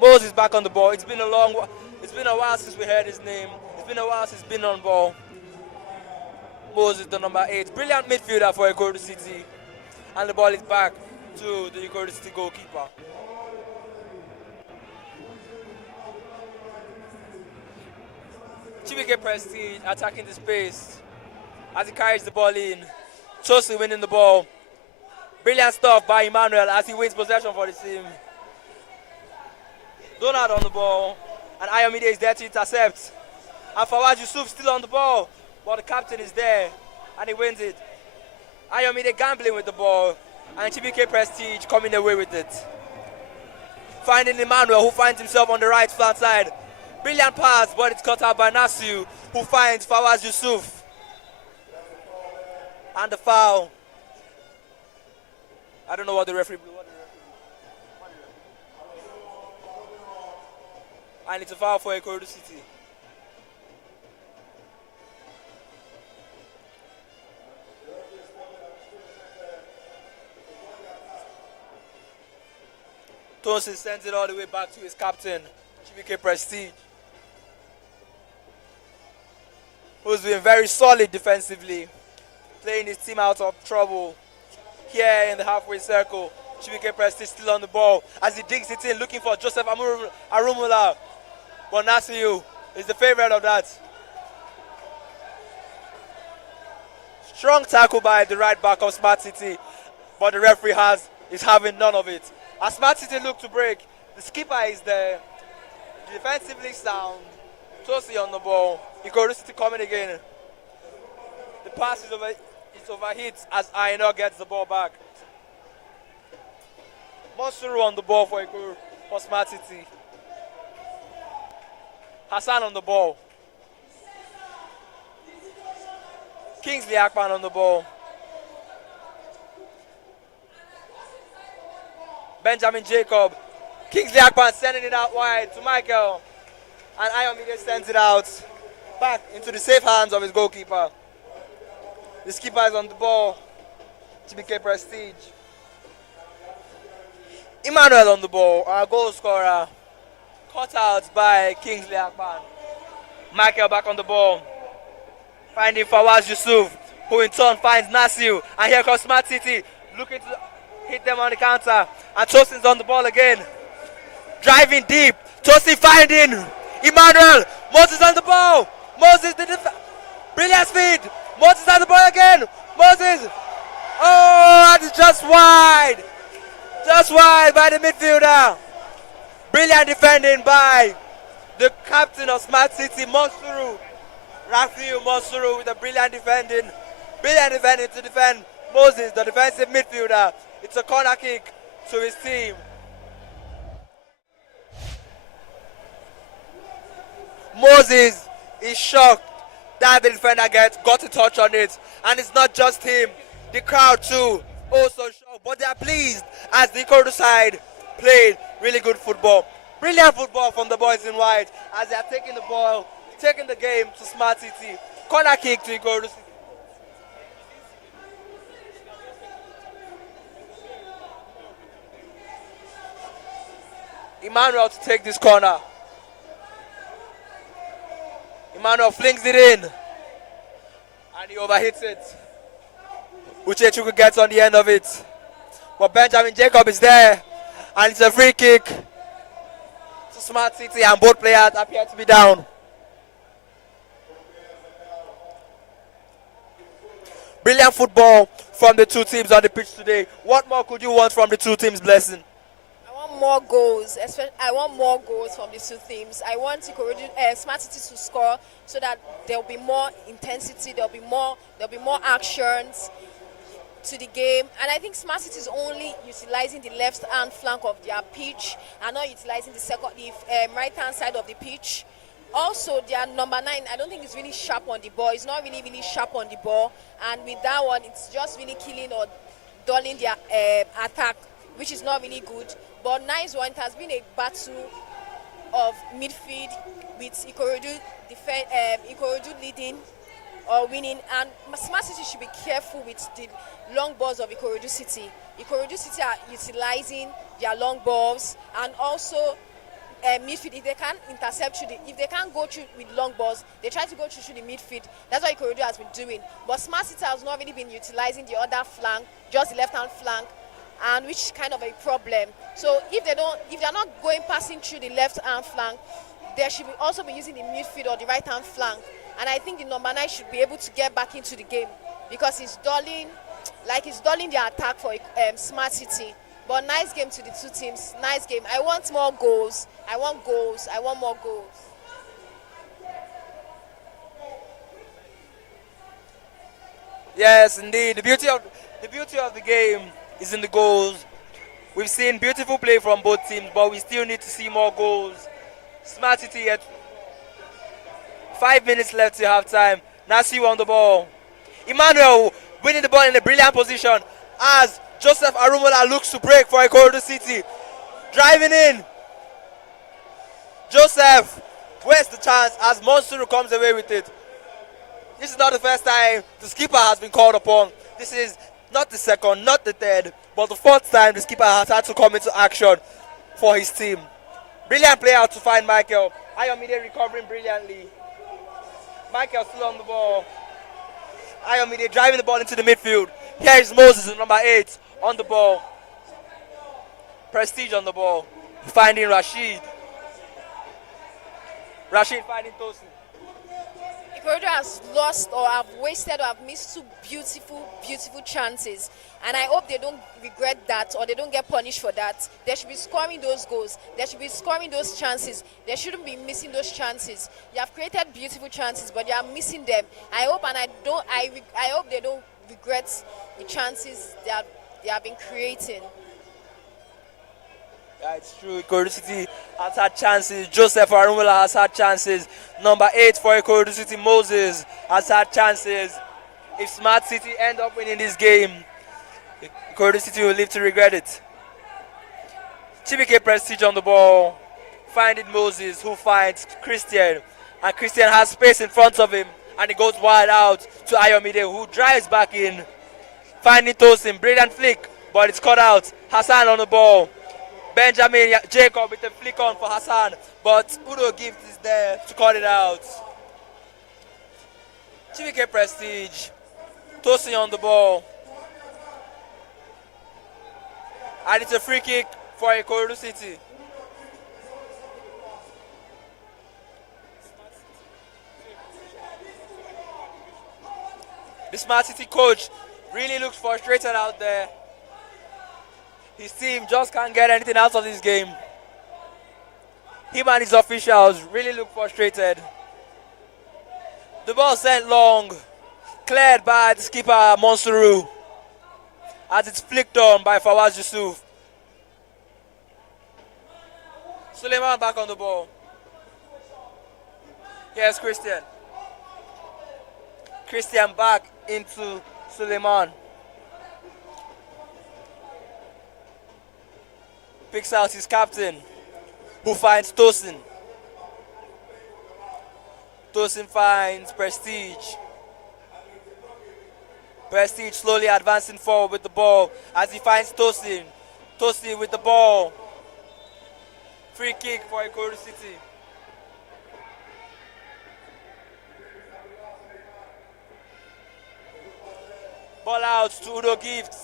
Moses back on the ball. It's been a while since we heard his name. It's been a while since he's been on ball. Moses, the number 8. Brilliant midfielder for Ikorodu City. And the ball is back to the Ikorodu City goalkeeper. Chiwike Prestige attacking the space as he carries the ball in. Tosi winning the ball. Brilliant stuff by Emmanuel as he wins possession for the team. Donald on the ball, and Ayomide is there to intercept. And Fawaz Yusuf still on the ball, but the captain is there, and he wins it. Ayomide gambling with the ball, and Chiwike Prestige coming away with it. Finding Emmanuel, who finds himself on the right flat side. Brilliant pass, but it's cut out by Nasiu, who finds Fawaz Yusuf. And the foul. I don't know what the referee blew. And it's a foul for Ikorodu City. Tosin sends it all the way back to his captain, Chiwike Prestige, who's been very solid defensively, playing his team out of trouble. Here in the halfway circle, Chiwike Prestige still on the ball as he digs it in, looking for Joseph Arumula. But Nasiu is the favorite of that. Strong tackle by the right back of Smart City, but the referee is having none of it. As Smart City look to break, the skipper is there. Defensively sound. Tosi on the ball. Ikorodu City coming again. The pass is overhit as Aino gets the ball back. Monsuru on the ball for Smart City. Hassan on the ball. Kingsley Akpan on the ball. Benjamin Jacob. Kingsley Akpan sending it out wide to Michael. And Ayomide sends it out back into the safe hands of his goalkeeper. The skipper is on the ball. TBK Prestige. Emmanuel on the ball, our goal scorer. Cut out by Kingsley Akpan. Michael back on the ball. Finding Fawaz Yusuf, who in turn finds Nasir. And here comes Smart City, looking to hit them on the counter. And Tosin's on the ball again. Driving deep. Tosin finding Emmanuel. Moses on the ball. Moses the brilliant speed. Moses on the ball again. Moses. Oh, and it's just wide. Just wide by the midfielder. Brilliant defending by the captain of Smart City, Monsuru. Rafiu Monsuru with a brilliant defending. Brilliant defending to defend Moses, the defensive midfielder. It's a corner kick to his team. Moses is shocked that the defender got a touch on it. And it's not just him. The crowd too also shocked. But they are pleased as the Ikorodu side played really good football. Brilliant football from the boys in white as they are taking the ball, taking the game to Smart City. Corner kick to Ikorodu City. Emmanuel to take this corner. Emmanuel flings it in. And he overhits it. Uchechuku gets on the end of it. But Benjamin Jacob is there. And it's a free kick to Smart City, and both players appear to be down. Brilliant football from the two teams on the pitch today. What more could you want from the two teams, Blessing? I want more goals. I want more goals from the two teams. I want Smart City to score so that there will be more intensity. There will be more actions to the game. And I think Smart City is only utilizing the left-hand flank of their pitch and not utilizing the right-hand side of the pitch. Also, their number 9, I don't think it's really sharp on the ball. It's not really, really sharp on the ball. And with that one, it's just really killing or dulling their attack, which is not really good. But nice one, it has been a battle of midfield with Ikorodu leading or winning. And Smart City should be careful with the long balls of Ikorodu City. Ikorodu City are utilizing their long balls, and also midfield, if they can't intercept if they can't go through with long balls, they try to go through the midfield. That's what Ikorodu has been doing. But Smart City has not really been utilizing the other flank, just the left-hand flank, and which is kind of a problem. So if they're not passing through the left-hand flank, they should also be using the midfield or the right-hand flank. And I think the number 9 should be able to get back into the game because he's dulling their attack for Smart City. But nice game to the two teams. Nice game. I want more goals. I want more goals. Yes, indeed. The beauty of the game is in the goals. We've seen beautiful play from both teams, but we still need to see more goals. Smart City at 5 minutes left to half time. Nasir on the ball. Emmanuel winning the ball in a brilliant position as Joseph Arumola looks to break for Ikorodu City. Driving in. Joseph, where's the chance as Monsuru comes away with it? This is not the first time the skipper has been called upon. This is not the second, not the third, but the fourth time the skipper has had to come into action for his team. Brilliant play out to find Michael. Ayomide recovering brilliantly. Michael still on the ball. Ayomide driving the ball into the midfield. Here is Moses in number 8 on the ball. Prestige on the ball. Finding Rashid. Rashid finding Tosin. Ikorodu has lost or have wasted or have missed two beautiful, beautiful chances. And I hope they don't regret that or they don't get punished for that. They should be scoring those goals. They should be scoring those chances. They shouldn't be missing those chances. You have created beautiful chances, but you are missing them. I hope and I hope they don't regret the chances they have been creating. Yeah, it's true. Ikorodu City has had chances. Joseph Arumula has had chances. Number 8 for Ikorodu City, Moses, has had chances. If Smart City end up winning this game, Ikorodu City will live to regret it. Chibike Prestige on the ball, finding Moses, who finds Christian. And Christian has space in front of him, and he goes wide out to Ayomide, who drives back in. Finding Tosin, brilliant flick, but it's cut out. Hassan on the ball. Benjamin Jacob with a flick on for Hassan, but Udo Gift is there to cut it out. Chibike Prestige, Tosin on the ball. And it's a free kick for Ikorodu City. The Smart City coach really looks frustrated out there. His team just can't get anything out of this game. Him and his officials really look frustrated. The ball sent long, cleared by the skipper Monsoru, as it's flicked on by Fawaz Yusuf. Suleiman back on the ball. Here's Christian. Christian back into Suleiman. Picks out his captain, who finds Tosin. Tosin finds Prestige. Prestige slowly advancing forward with the ball as he finds Tosin. Tosin with the ball. Free kick for Ikorodu City. Ball out to Udo Gift.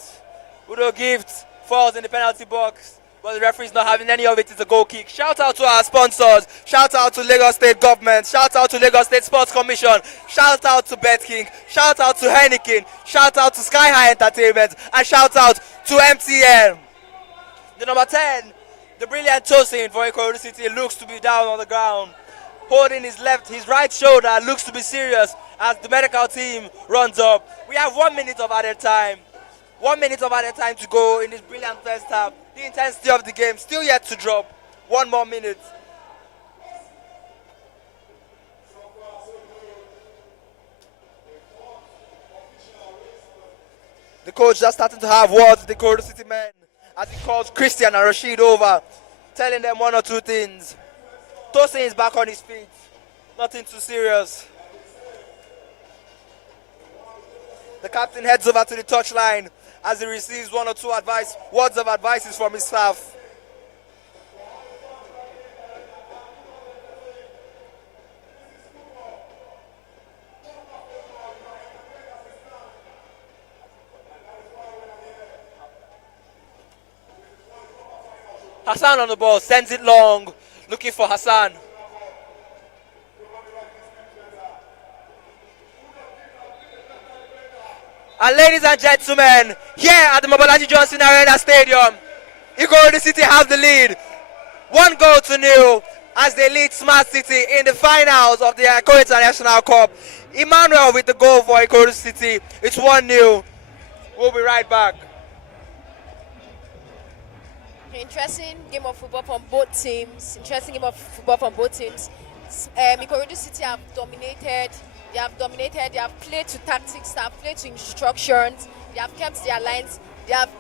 Udo Gift falls in the penalty box, but the referee's not having any of it. It's a goal kick. Shout out to our sponsors. Shout out to Lagos State Government. Shout out to Lagos State Sports Commission. Shout out to BetKing. Shout out to Heineken. Shout out to Sky High Entertainment. And shout out to MTN. The number 10, the brilliant Tosin for Ikorodu City, looks to be down on the ground, holding his right shoulder, looks to be serious as the medical team runs up. We have 1 minute of added time. 1 minute of added time to go in this brilliant first half. The intensity of the game still yet to drop. 1 more minute. The coach just starting to have words with the Ikorodu City men as he calls Christian and Rashid over, telling them one or two things. Tosin is back on his feet. Nothing too serious. The captain heads over to the touchline as he receives one or two words of advice from his staff. Hassan on the ball, sends it long, looking for Hassan. And ladies and gentlemen, here at the Mobolaji Johnson Arena Stadium, Ikorodu City have the lead. 1-0 as they lead Smart City in the finals of the Akko International Cup. Emmanuel with the goal for Ikorodu City. It's 1-0. We'll be right back. Interesting game of football from both teams. Ikorodu City have dominated. They have played to tactics, they have played to instructions, they have kept their lines, they have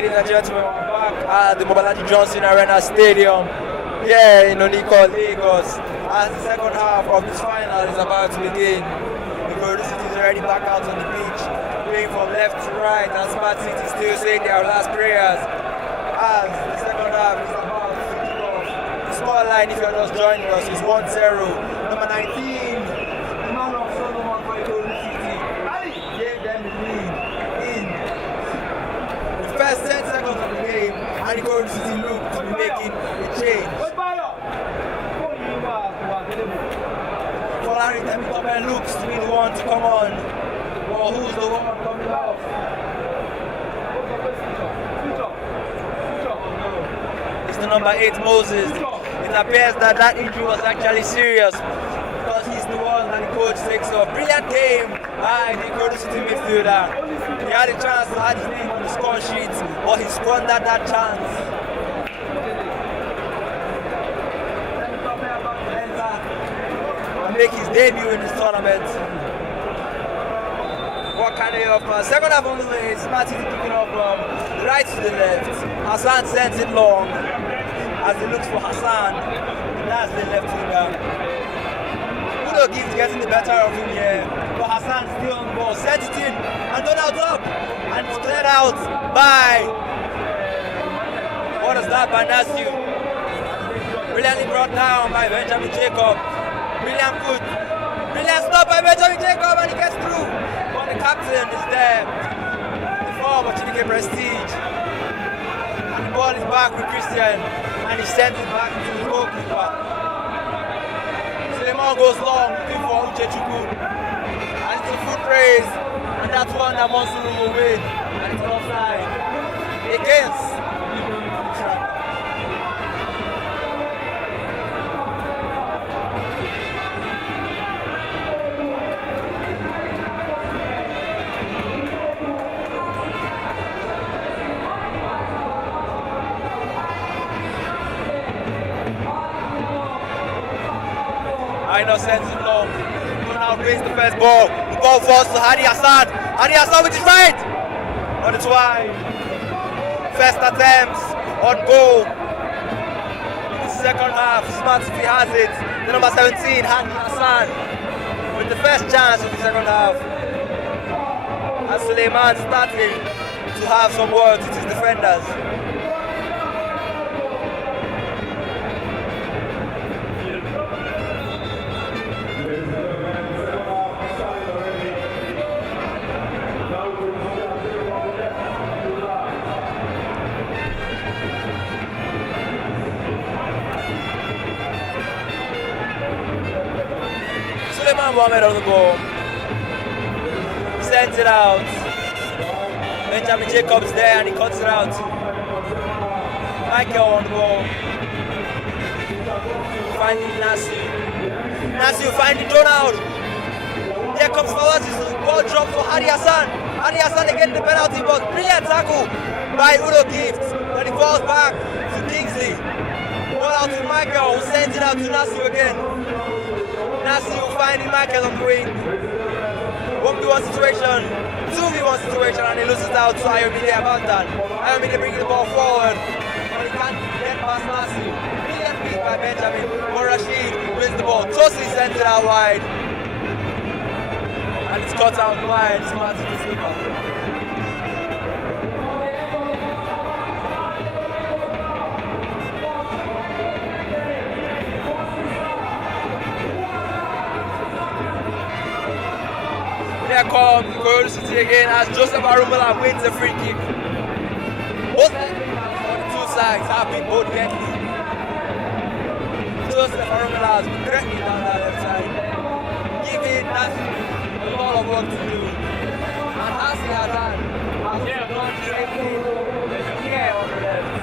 Ladies and gentlemen, we're back at the Mobolaji Johnson Arena Stadium here in Oniko, Lagos. As the second half of this final is about to begin, Ikorodu City is already back out on the pitch, playing from left to right, and Smart City still saying their last prayers. As the second half is about to kick off. The scoreline, if you're just joining us, is 1-0. Number 19, the man of Solomon for Ikorodu City, gave them the lead in the first 10 seconds of the game, and Ikorodu City looked to be making a change. Larry Temitope looks to be the one to come on. Well, who's the one coming out? It's the number 8, Moses. It appears that that injury was actually serious because he's the one that the coach takes off. Brilliant game by the Ikorodu City midfielder. He had a chance to add his name on the score sheet, but he squandered that chance. Make his debut in this tournament. What kind of second half on the way, Smart City kicking off from the right to the left. Hassan sends it long as he looks for Hassan. That's the left winger. Udo keeps getting the better of him here, but Hassan still on the ball. Sends it in and Donald up, and it's cleared out by what is that by Nasu? Brilliantly brought down by Benjamin Jacob. Brilliant foot. Brilliant stop by Benjamin Jacob, and he gets through. But the captain is there. The former Chineke Prestige. And the ball is back with Christian, and he sends it back to the goalkeeper. Suleiman goes long, looking for Uchechukwu. And it's a foot raise, and that's one that Monsuru will win. And it's offside. Against Aino sends it long. Now brings the first ball. The ball falls to Hadi Hassan. Hadi Hassan with his right. On its wide. First attempts on goal. The second half, Smart City has it. The number 17, Hadi Hassan, with the first chance of the second half. As Suleiman starting to have some words with his defenders. Mohamed on the ball, sends it out. Benjamin Jacobs there and he cuts it out. Michael on the ball, finding Nasu. Nasu finding Donald. There comes forward, his ball drops for Hadi Hassan. Hadi Hassan again the penalty, but brilliant tackle by Udo Gift. Then he falls back to Kingsley. Ball out to Michael, who sends it out to Nasu again. Nasu finding Michael on the wing. 1v1 situation, 2v1 situation, and he loses out to Ayomide Abandan. Ayomide bringing the ball forward, but he can't get past Nasu. Brilliant beat by Benjamin. Rashid wins the ball. Tosi sends it out wide. And it's cut out wide. Smart City skipper. Here comes Ikorodu City again as Joseph Arumala wins the free kick. Both on the two sides have been both deadly. Joseph Arumala has been threatening down that left side, giving Nasi a lot of work to do. And Nasi has done the same thing here on the left.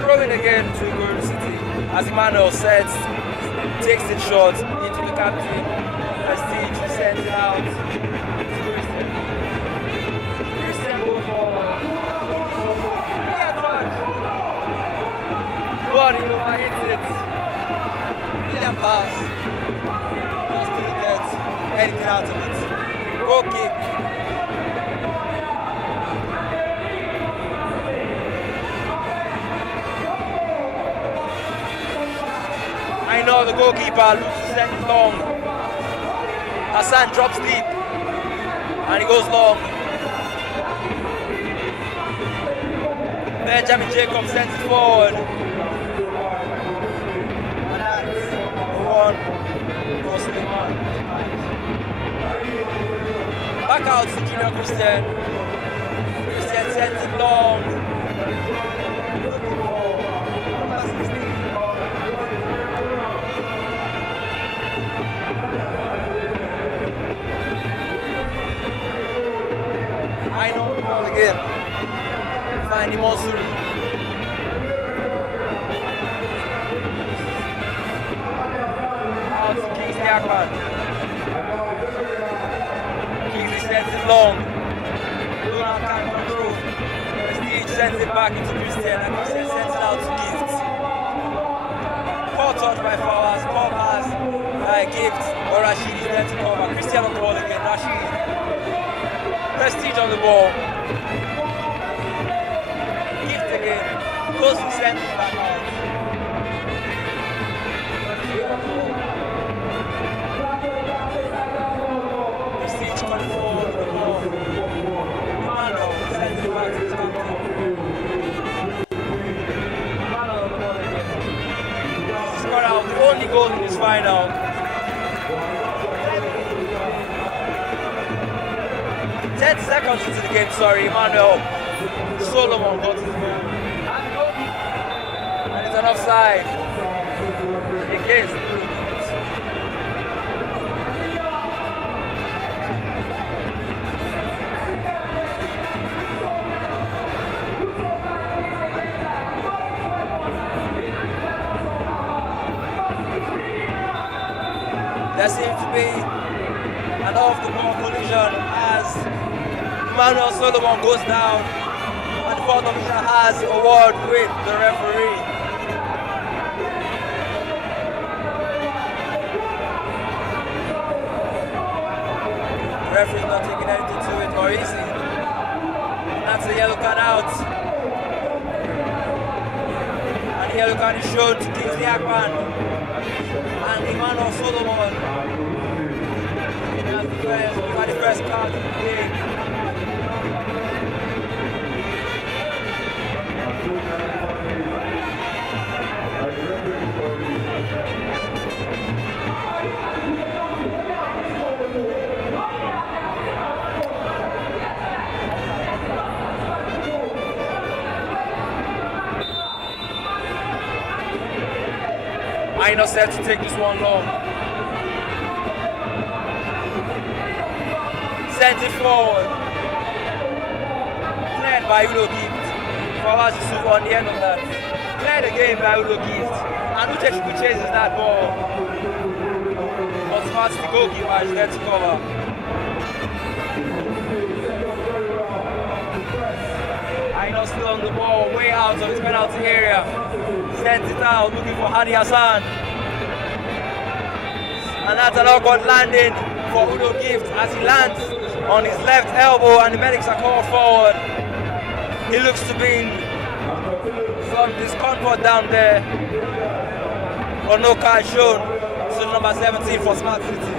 Throwing again to Ikorodu City as Emmanuel sets, takes it short into the captain. Prestige sends it out to Christian goes forward. But he overhits it. Brilliant pass. Just to get anything out of it. Goal kick. of the goalkeeper, loses it long. Hassan drops deep and he goes long. Benjamin Jacobs sends it forward. And that's one for Suleiman. Back out to Junior Christian. Christian sends it long. I know the ball again. Find him also. Out to Kingsley Akpan. Kingsley sends it long. Donald can't control. Prestige sends it back into Christian and Christian sends it out to Gift. Poor touch by Fawaz, poor pass by Gift. Or Rashid is there to cover. Christian on the ball again. Rashid. Prestige on the ball. Gift again. Goes to send it back out. Prestige coming forward with the ball. Mano sends it back to his captain. Mano on the ball again. Scored out the only goal in his final. 10 seconds into the game, sorry, Emmanuel Solomon got his ball. And it's an offside against the Blue Bulls. There seems to be an off-the-ball collision as Emmanuel Solomon goes down and the fourth official has a word with the referee. The referee's not taking anything to it, or is he? And that's a yellow card out. And the yellow card is shown to Kingsley Akpan and Emmanuel Solomon. That's the first card of the game. Aino set to take this one long. Sends it forward. Cleared by Udo Gift. Fawaz Yusuf on the end of that. Cleared again by Udo Gift. And Uche chases that ball. But Smart's the goalkeeper is there to cover. Aino still on the ball, way out of his penalty area. Sends it out, looking for Hadi Hassan. And that's an awkward landing for Udo Gift as he lands on his left elbow and the medics are called forward. He looks to be in some discomfort down there. But no card shown. So number 17 for Smart City.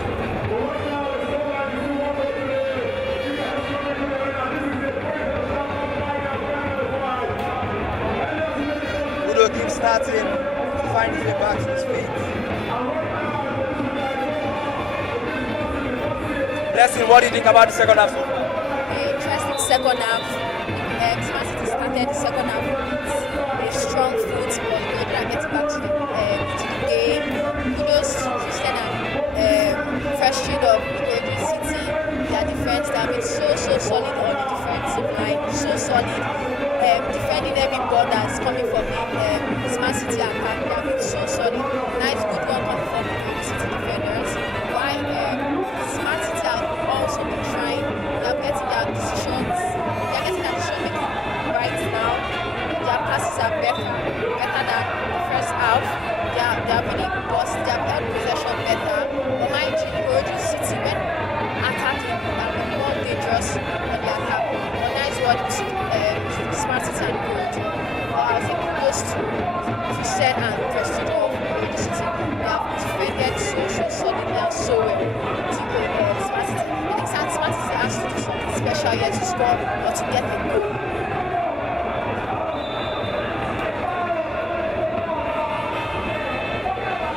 Udo Gift starting to find his way back to his feet. Lesson, what do you think about the second half? Interesting second half. Smart City started the second half with a strong foot, but they didn't get back to the game. Kudos to Christian and fresh shade of Ikorodu City. Their defense, they have been so solid on the defensive line, so solid. Defending every ball that's coming from Smart City attack, they have been so solid. Nice, good one coming from Ikorodu City defenders. Why Smart City have also been trying, they are getting their decisions, they are getting their decision making right now. Their passes are better than the first half. They are winning balls, they are held possession better. But mind you, Ikorodu City, when attacking, they are more dangerous on the attack. But nice work to Smart City and Ikorodu. I think those two, Christian and Prestige. crucial here to score or to get a goal.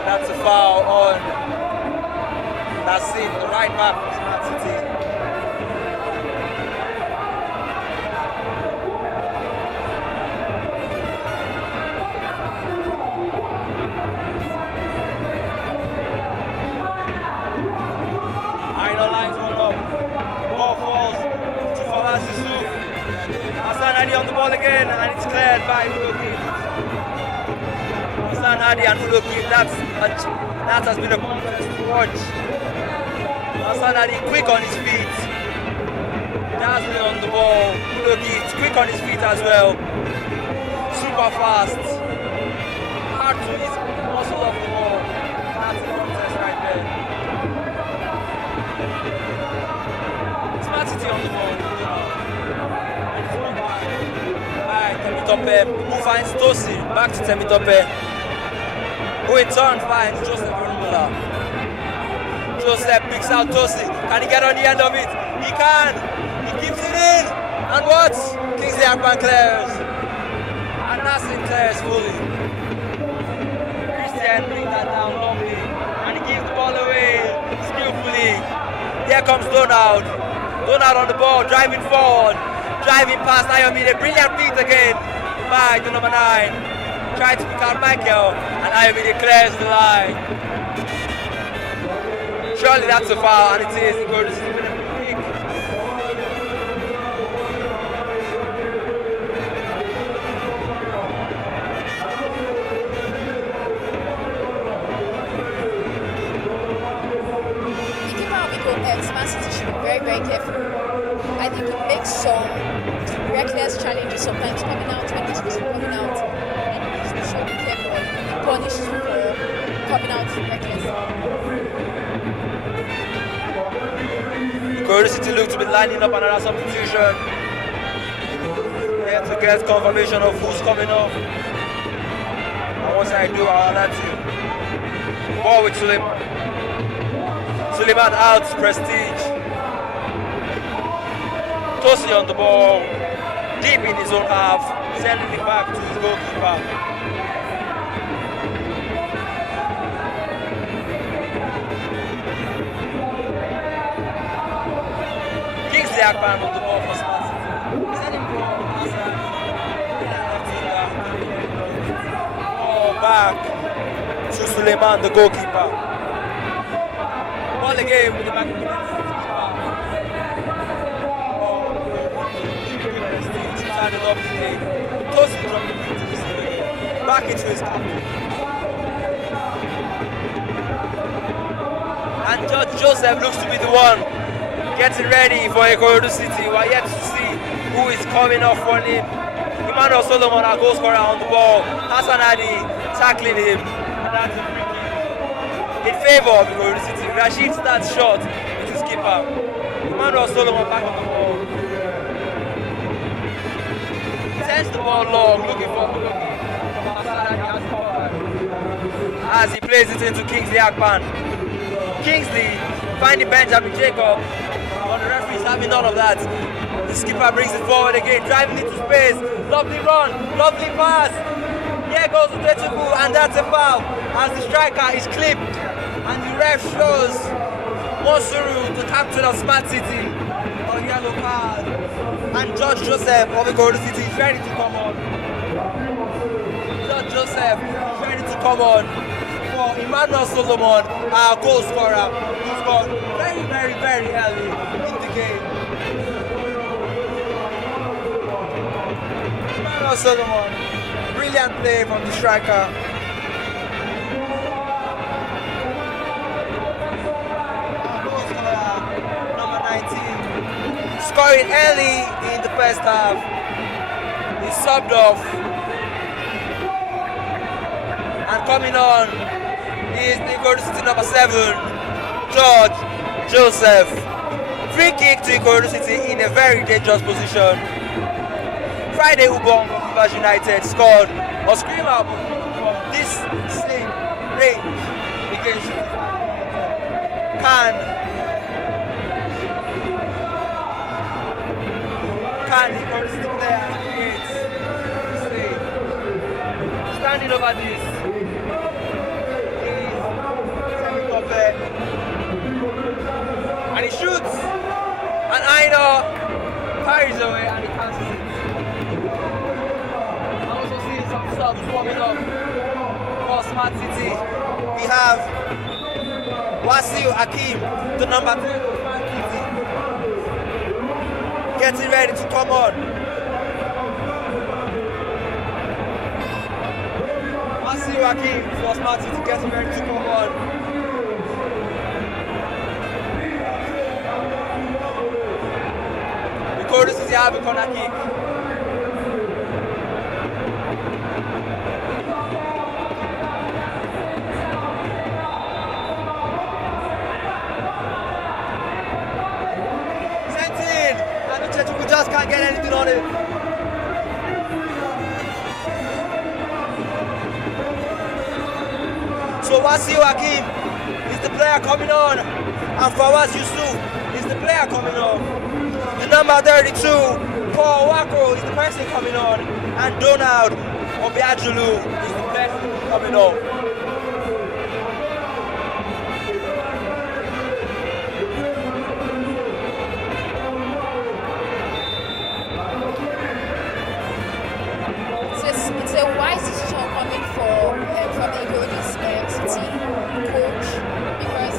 That's a foul on Nassim, the right back of Smart City. Idle lines one up. Ball falls to Fawaz Yusuf. Hassan Hadi on the ball again, and it's cleared by Udoki. Hassan Hadi and Udoki, that has been a contest to watch. Hassan Hadi quick on his feet. Dazzling on the ball. Udoki is quick on his feet as well. Super fast. Hard to his muscle off the ball. That's a contest right there. Smart City on the ball. Alright, Temitope, who finds Tosi, back to Temitope, who in turn finds Joseph Arumula. Joseph picks out Tosi, can he get on the end of it? He can! He keeps it in! And what? Kingsley Akpan clears. And Nassim clears fully. Christian brings that down lovely, and he gives the ball away skillfully. Here comes Donald. Donald on the ball, driving forward, driving past Ayomide, brilliant feet again by the number 9. Trying to pick out Michael, and Ayomide clears the line. Surely that's a foul, and it is. Ikorodu City with a kick. The keeper of Smart City should be very, very careful. I think he makes some reckless challenges sometimes coming out when he's supposed to be coming out. And he should be careful. He will be punished for coming out recklessly. Ikorodu City look to be lining up another substitution. Here to get confirmation of who's coming off. And once I do, I'll alert you. Ball with Suleiman. Suleiman out, Prestige. Tosi on the ball, deep in his own half, sending it back to his goalkeeper. Kingsley Akpan on the ball for Smart City. Sending ball outside. Ball back to Suleiman, the goalkeeper. Ball again with the back of the net. Had a lovely day. Tosi dropped the ball to his leg, back into his captain. And Judge Joseph looks to be the one getting ready for Ikorodu City. We are yet to see who is coming off on him. Emmanuel Solomon, our goal scorer, on the ball. Hassan Hadi tackling him. And that's a free kick in favour of Ikorodu City. Rashid starts short with his keeper. Emmanuel Solomon back on the ball. Sends the ball long, looking for as he plays it into Kingsley Akpan. Kingsley finding Benjamin Jacob, but the referee is having none of that. The skipper brings it forward again, driving into space. Lovely run, lovely pass. Here goes Udetugu, and that's a foul as the striker is clipped, and the ref shows Mosuru, the captain of Smart City, a yellow card. And Judge Joseph of Ikorodu City is ready to come on. Judge Joseph is ready to come on for Emmanuel Solomon, our goal scorer, who scored very, very, very early in the game. Emmanuel Solomon, brilliant play from the striker. Our goal scorer, number 19. Scoring early in the first half. He subbed off. And coming on is the Ikorodu City number 7, George Joseph. Free kick to Ikorodu City in a very dangerous position. Friday Ubong of Rivers United scored a screamer from this same range against and Ikorodu City player creates mistake. Standing over this is Temitope. And he shoots, and Aino carries away and he cancels it. I'm also seeing some subs warming up for Smart City. We have Wasiu Akim, the number 10 of Smart City, getting ready to come on. Wasiu Akim for Smart City getting ready to come on. Ikorodu City have a corner kick. Sent in, and Uchechuku just can't get anything on it. So Wasiu Hakim is the player coming on, and Fawaz Yusuf is the player coming on. The number 32, Paul Wako, is the person coming on, and Donald Obiajulu is the person coming on. It's a wise decision coming from the Ikorodu City coach, because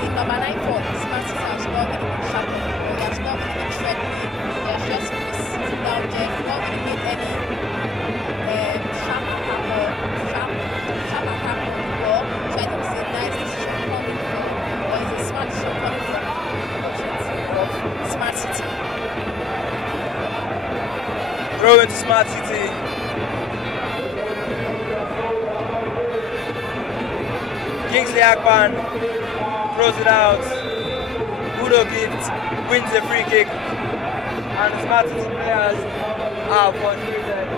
the number 9 for Smart City has not really been sharpened. He has not really been threatening. He has just been sitting down there. He not really made any sharp attack on the ball. So I think it's a nice decision coming from, or it's a smart decision coming from the coaching of Smart City. Throw into Smart City. Kingsley Akpan throws it out. Udo Gift wins the free kick. And the Smart City players are frustrated.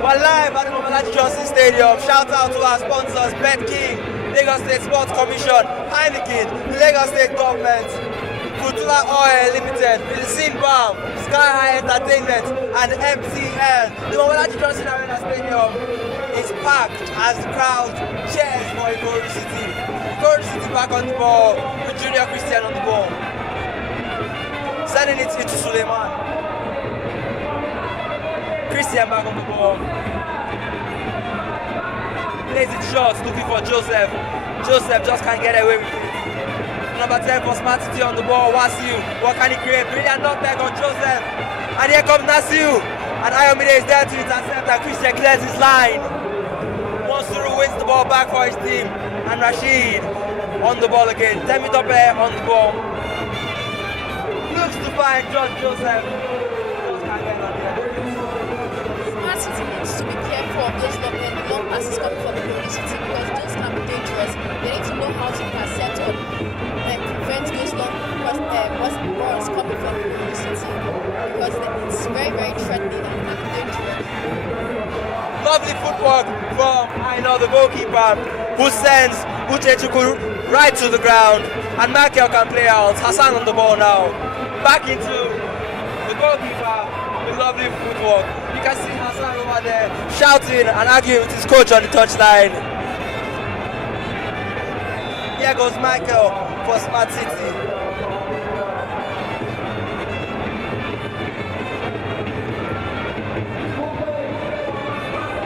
We're live at the Mobolaji Johnson Stadium. Shout out to our sponsors, Bet King, Lagos State Sports Commission, Heineken, the Lagos State Government, Futula Oil Limited, Medicine Balm, Sky High Entertainment, and MTN. The Mobolaji Johnson Arena Stadium is packed as the crowd cheers for Ikorodu City. Ikorodu City back on the ball with Junior Christian on the ball. Sending it into Suleiman. Christian back on the ball. Plays it short, looking for Joseph. Joseph just can't get away with it. Number 10 for Smart City on the ball. Wasiu, what can he create? Brilliant knockback on Joseph. And here comes Nasiu. And Ayomide is there to intercept, and Christian clears his line. Monsuru wins the ball back for his team. And Rashid on the ball again. Temitope on the ball. Looks to find John Joseph. Just can't get on there. Smart City needs to be careful of those long passes coming from the Ikorodu City, because those can be dangerous. They need to know how to intercept and prevent those long balls coming from the Ikorodu City, because it's very, very threatening and can be dangerous. Lovely footwork from the goalkeeper, who sends Uchechuku right to the ground, and Michael can play out. Hassan on the ball now. Back into the goalkeeper with lovely footwork. You can see Hassan over there shouting and arguing with his coach on the touchline. Here goes Michael for Smart City.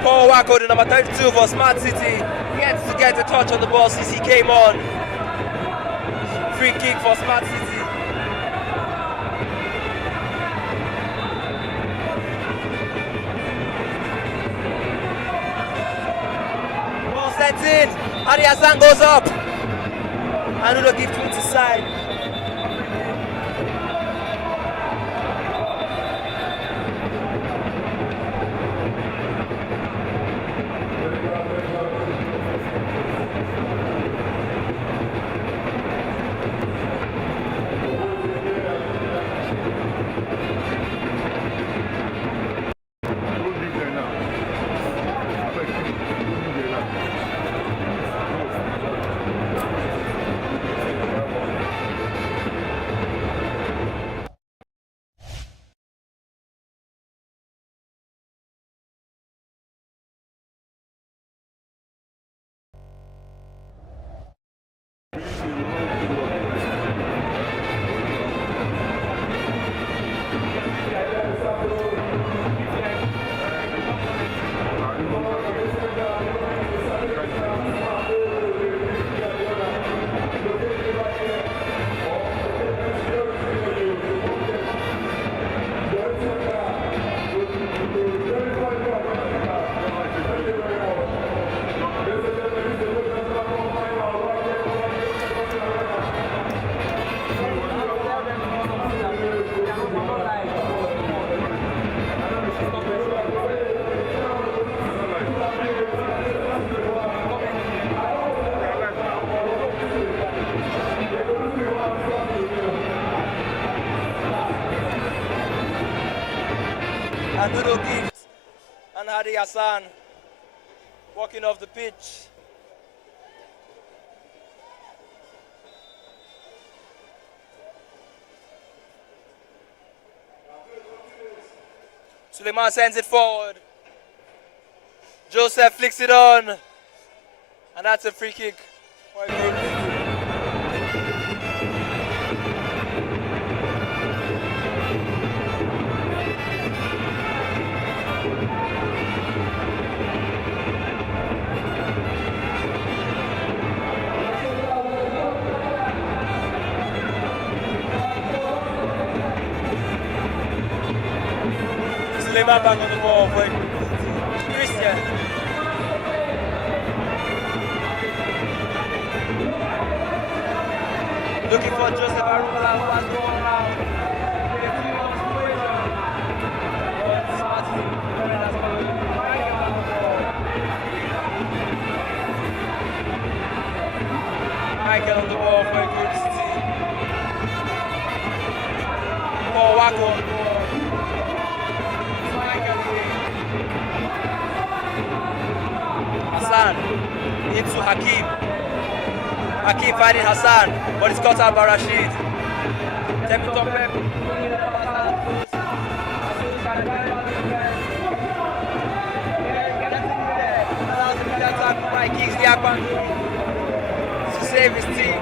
Paul Wako, the number 32 for Smart City, gets to get a touch on the ball since he came on. Free kick for Smart City. Ball sent in, and Hassan goes up. And Udo gives to his side. and Dodo Gift and Hadi Hassan walking off the pitch. Suleiman sends it forward. Joseph flicks it on. And that's a free kick. Suleiman back on the ball for Christian. Looking for Joseph Arula, who has the ball now. Michael on the ball for Ikorodu City. Paul Wako on the ball. Hassan into Hakim. Hakim finding Hassan, but it's cut out by Rashid. Temple Pep. By Kingsley Akpan to save his team.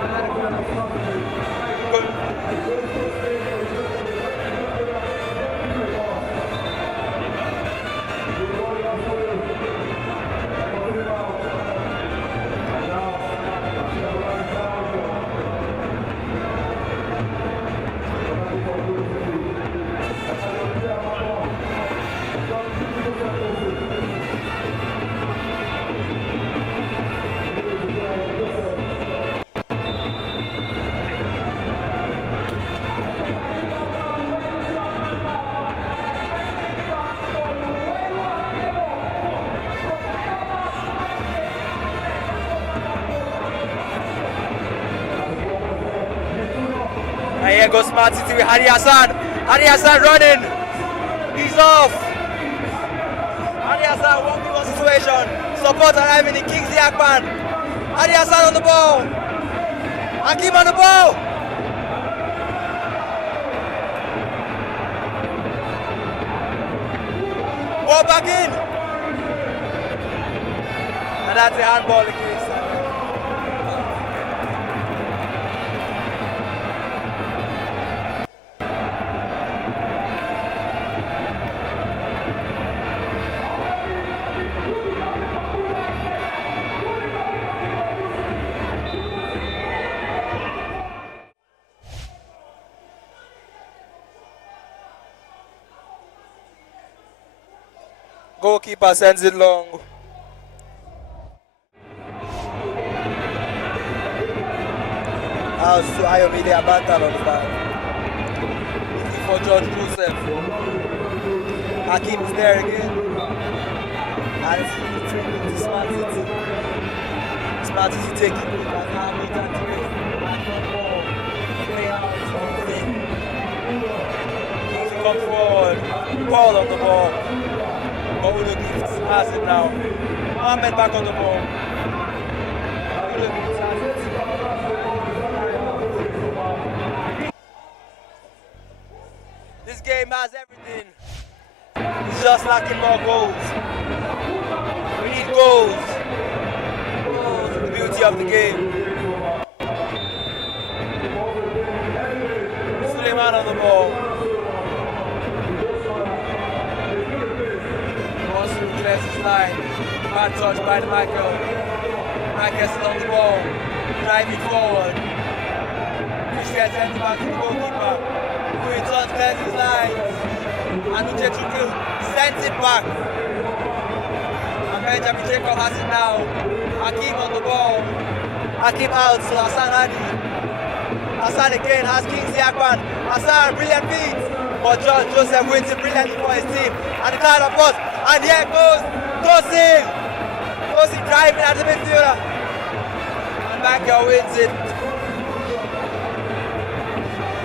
And here goes Smart City with Hadi Hassan. Hadi Hassan running. He's off. Hadi Hassan 1v1 situation. Support arriving in Kingsley Akpan. Hadi Hassan on the ball. Hakim on the ball. Ball back in. And that's a handball against. Goalkeeper sends it long. Out to Ayomide Abantal on the back. Looking for George Joseph. Hakim is there again. And it's to Smart City. Smart City taking it and now it and to come forward. Paul on the ball. Dodo Gift has it now. Mohamed back on the ball. Dodo Gift has it. This game has everything. It's just lacking more goals. We need goals. Goals are the beauty of the game. Suleiman on the ball. Clears his line. Bad touch by the Michael. Michael still on the ball. Driving forward. Christian sends it back to the goalkeeper. Who in turn clears his line. And Uchechuku sends it back. And Benjamin Jacob has it now. Hakim on the ball. Hakim out to Hassan Hadi. Hassan again has Kingsley Akpan. Hassan, brilliant feat. But George Joseph wins it brilliantly for his team. And the card of course. And here goes Tosin. Tosin driving at the midfielder. And Michael wins it.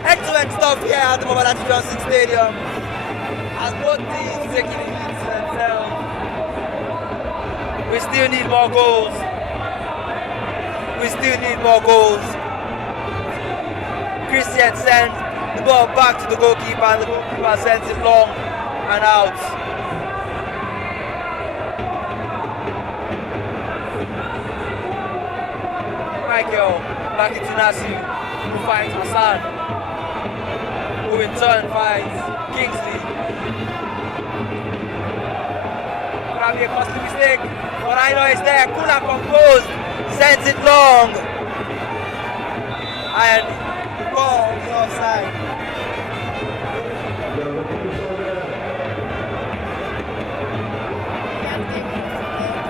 Excellent stuff here at the moment at the Johnson Stadium. As both teams taking it into themselves. We still need more goals. We still need more goals. Christian sends the ball back to the goalkeeper and the goalkeeper sends it long and out. Michael back into Nasu, who finds Hassan, who in turn finds Kingsley. Could be a costly mistake, but I know it's there. Kula composed, sends it long, and the ball is offside.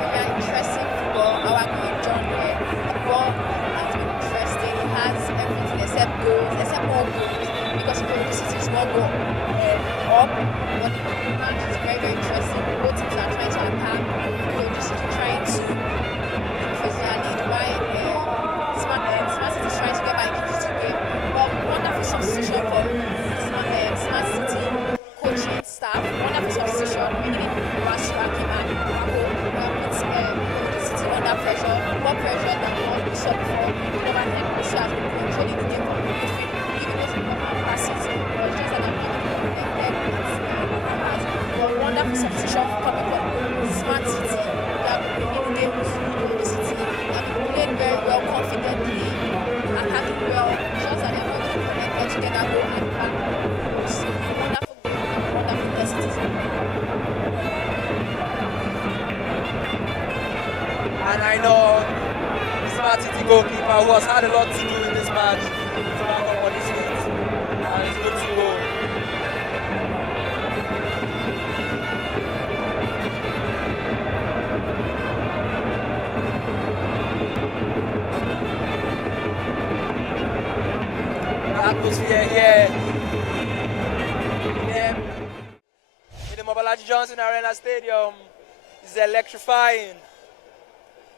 Very interesting football. Our good John here. The ball has been interesting. It has everything except goals, except more goals, because Ikorodu City is more goal up. But the match is very, very interesting. Both teams are trying to attack. Ikorodu City trying to increase their lead. While Smart City is trying to get back into the game. But wonderful substitution for Smart City coaching staff. Wonderful substitution. Meaning Rasu Akima puts Ikorodu City under pressure. More pressure than what we saw before. Number 10 Rasu has been controlling the game from the midfield, giving us important passes. But just that I'm wonderful substitution coming from Smart City. They have been bringing the game to Ikorodu City. They have been playing very well, confidently, attacking well. Shots that they're not going to connect to get that goal and back. It's a wonderful game and wonderful intensity. And I know the Smart City goalkeeper, who has had a lot to do in this match, to back up on his feet, and it's good to go. Atmosphere here in the Mobalaji Johnson Arena Stadium is electrifying.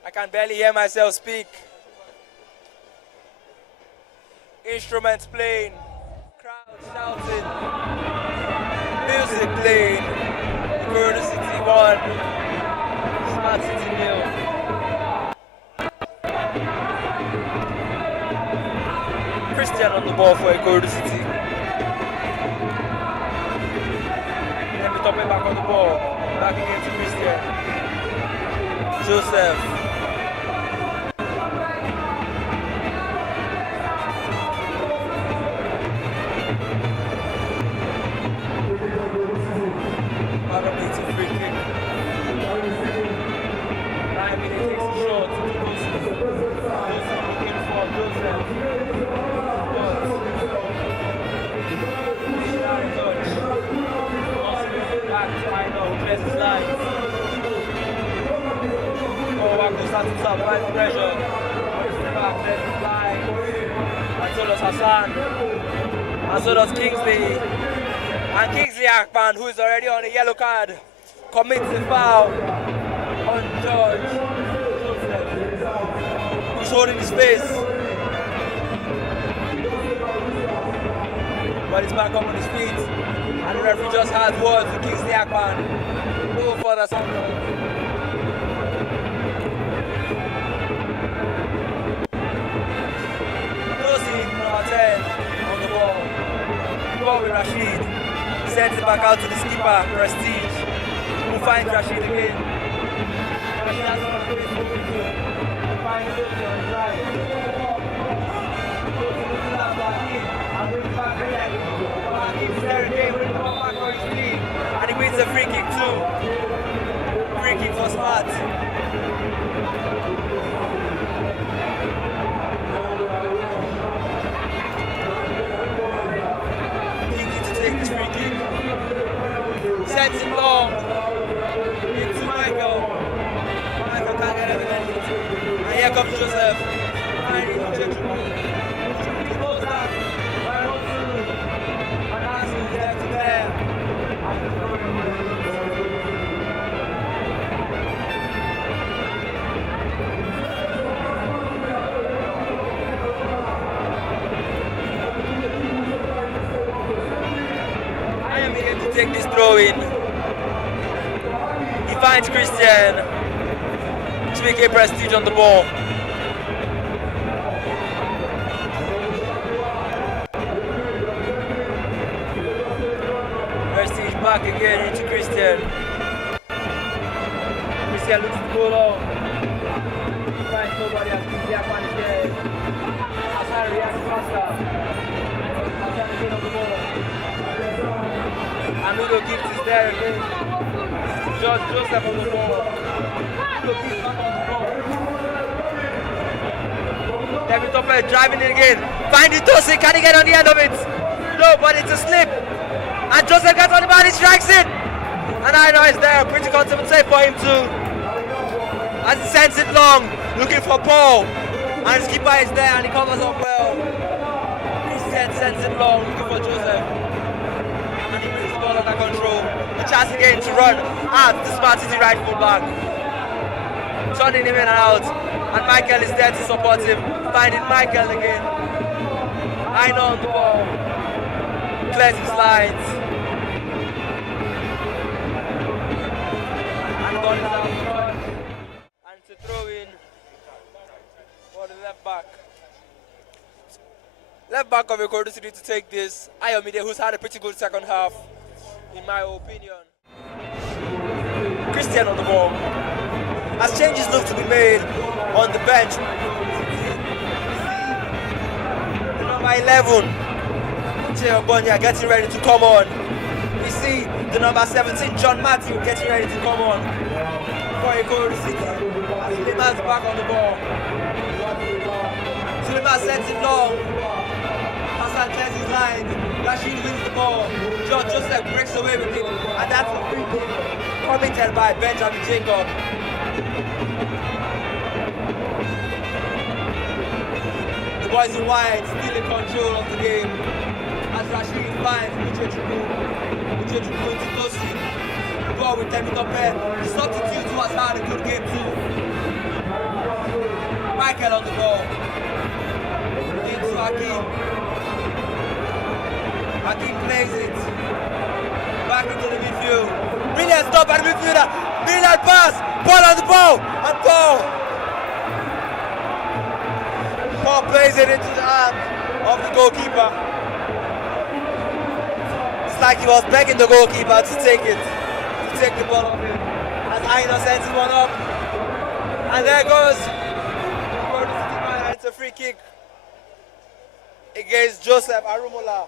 I can barely hear myself speak. Instruments playing, crowd shouting, music playing. Ikorodu City 1, Smart City 0. Christian on the ball for Ikorodu City. Then we top it back on the ball. Back again to Christian. Joseph. Back free kick. 9 minutes takes a shot. Joseph looking for Joseph. Starting to apply the pressure. Back, there's the fly. And so does Hassan. And so does Kingsley. And Kingsley Akpan, who is already on a yellow card, commits the foul on George Joseph, who's holding his face. But he's back up on his feet. And the referee just had words with Kingsley Akpan. No further sound. On the ball with Rashid, sends it back out to the skipper, Prestige, who finds Rashid again. Rashid has some space to move to, finds Sophie on his right. Goes to the left back in, and brings back again. Back in there again, brings the ball back for his team, and he wins the free kick too. Free kick for Smart. Sends it long into Michael. Michael can't get anything. And here comes Joseph. And he goes back. And that's his left there. I am beginning to take this throw in. He finds Christian to make a prestige on the ball. Prestige back again into Christian. Christian looks to go long. He finds nobody as quickly as man again. Hassan reacts faster. Hassan again on the ball. Anudo gives is there again. George Joseph on the ball. Anudo gives back on the ball. David Topper driving it again. Find it, Tosi. Can he get on the end of it? No, but it's a slip. And Joseph gets on the ball, he strikes it. And I know it's there. Pretty comfortable save for him too. As he sends it long, looking for Paul. And his keeper is there and he covers up well. Christian sends it long, looking for Joseph. And he brings the ball under control. The chance again to run at the Smart City right full back. Turning him in and out. And Michael is there to support him. Finding Michael again. I know on the ball. Clears his lines. And to throw in for the left back. Left back of Ikorodu City to take this. Ayomide, who's had a pretty good second half, in my opinion. Christian on the ball. As changes look to be made on the bench. The number 11, Jay Ogbonna, getting ready to come on. We see the number 17, John Matthew, getting ready to come on for Ikorodu City. Suleiman's back on the ball. Suleiman sends it long. Hassan clears his lines. Rashid wins the ball. George Joseph breaks away with it. And that's a free kick committed by Benjamin Jacob. The boys in white still in control of the game. As Rashid finds Uchechukwu into Tosi. The ball with Temitope. The substitute who has had a good game too. Michael on the ball. Into Hakim. Hakim plays it. Back into the midfield. Brilliant stop by the midfielder. Brilliant pass. Ball on the ball. And Paul plays it into the arm of the goalkeeper. It's like he was begging the goalkeeper to take it. To take the ball off him. As Aina sends one up. And there goes. It's a free kick against Joseph Arumola.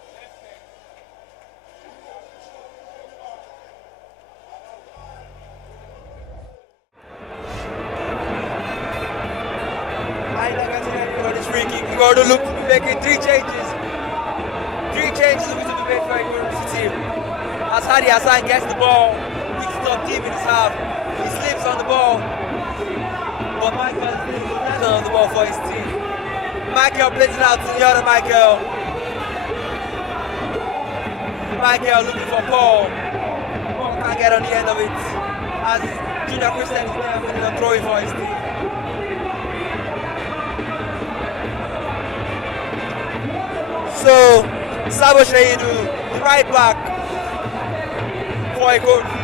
Free kick. We're going to look to be making three changes. Three changes to be made for Ikorodu City. As Hadi Hassan gets the ball, picks it up deep in his half. He slips on the ball. But Michael is on the ball for his team. Michael plays it out to the other Michael. Michael looking for Paul. Paul can't get on the end of it. As Junior Christian is there winning and throwing for his team. So, Sabo Shaidu, the right back for Ikorodu.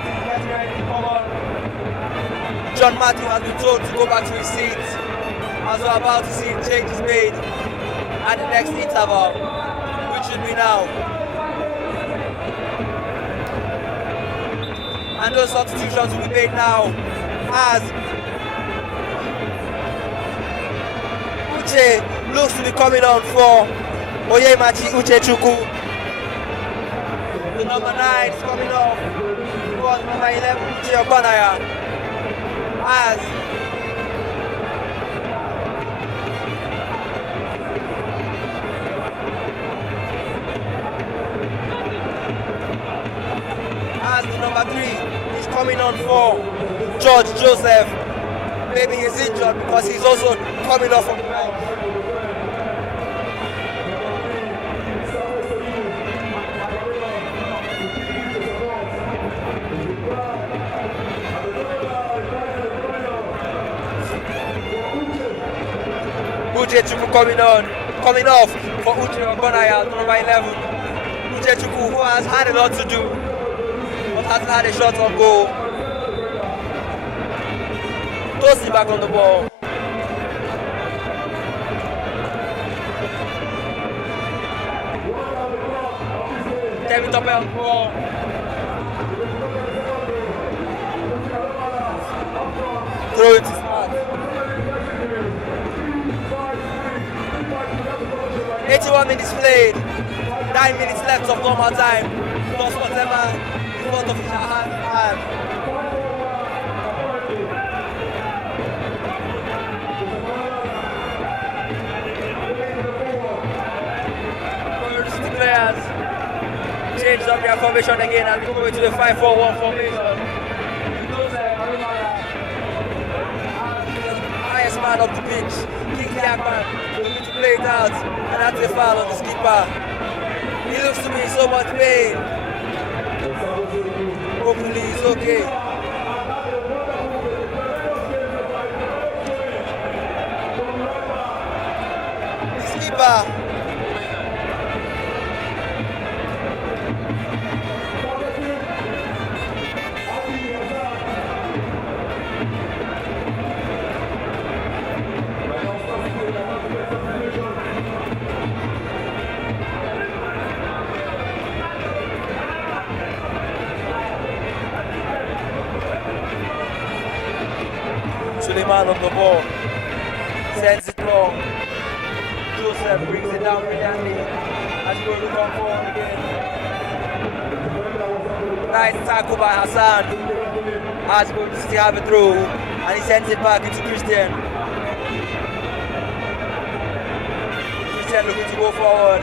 John Matthew has been told to go back to his seat as we're about to see changes made at the next interval, which should be now. And those substitutions will be made now as Uche looks to be coming on for Oyemachi Uchechukwu. The number 9 is coming off for number 11, Uche Ogbonna. As the number 3 is coming on for George Joseph. Maybe he's injured because he's also coming off from the bench. Uchechukwu coming off for Uche Ogbonna, number 11. Uchechukwu, who has had a lot to do hasn't had a shot on goal. Tosi back on the ball. Kevin Topper on the ball. Throw it to Smart. 81 minutes played. 9 minutes left of normal time. Plus whatever the fourth official had. The players changed up their formation again and we go into the 5-4-1 formation. Highest man of the pitch, King Yakman, looking to play it out, and that's a foul on the skipper. He looks to be in so much pain. Hopefully he's okay. The skipper. Suleiman on the ball, sends it long. Joseph brings it down brilliantly as we look on forward again. Nice tackle by Hassan as we still have it through and he sends it back into Christian. Christian looking to go forward,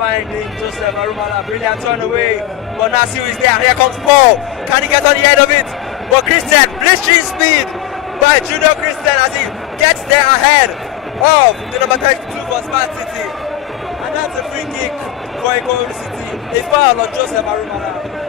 finding Joseph Arumala, brilliant turn away, but Nasir is there. Here comes Paul, can he get on the end of it? But Christian, blistering speed by Junior Christian as he gets there ahead of the number 32 for Smart City. And that's a free kick for Ikorodu City. A foul on Joseph Arumala.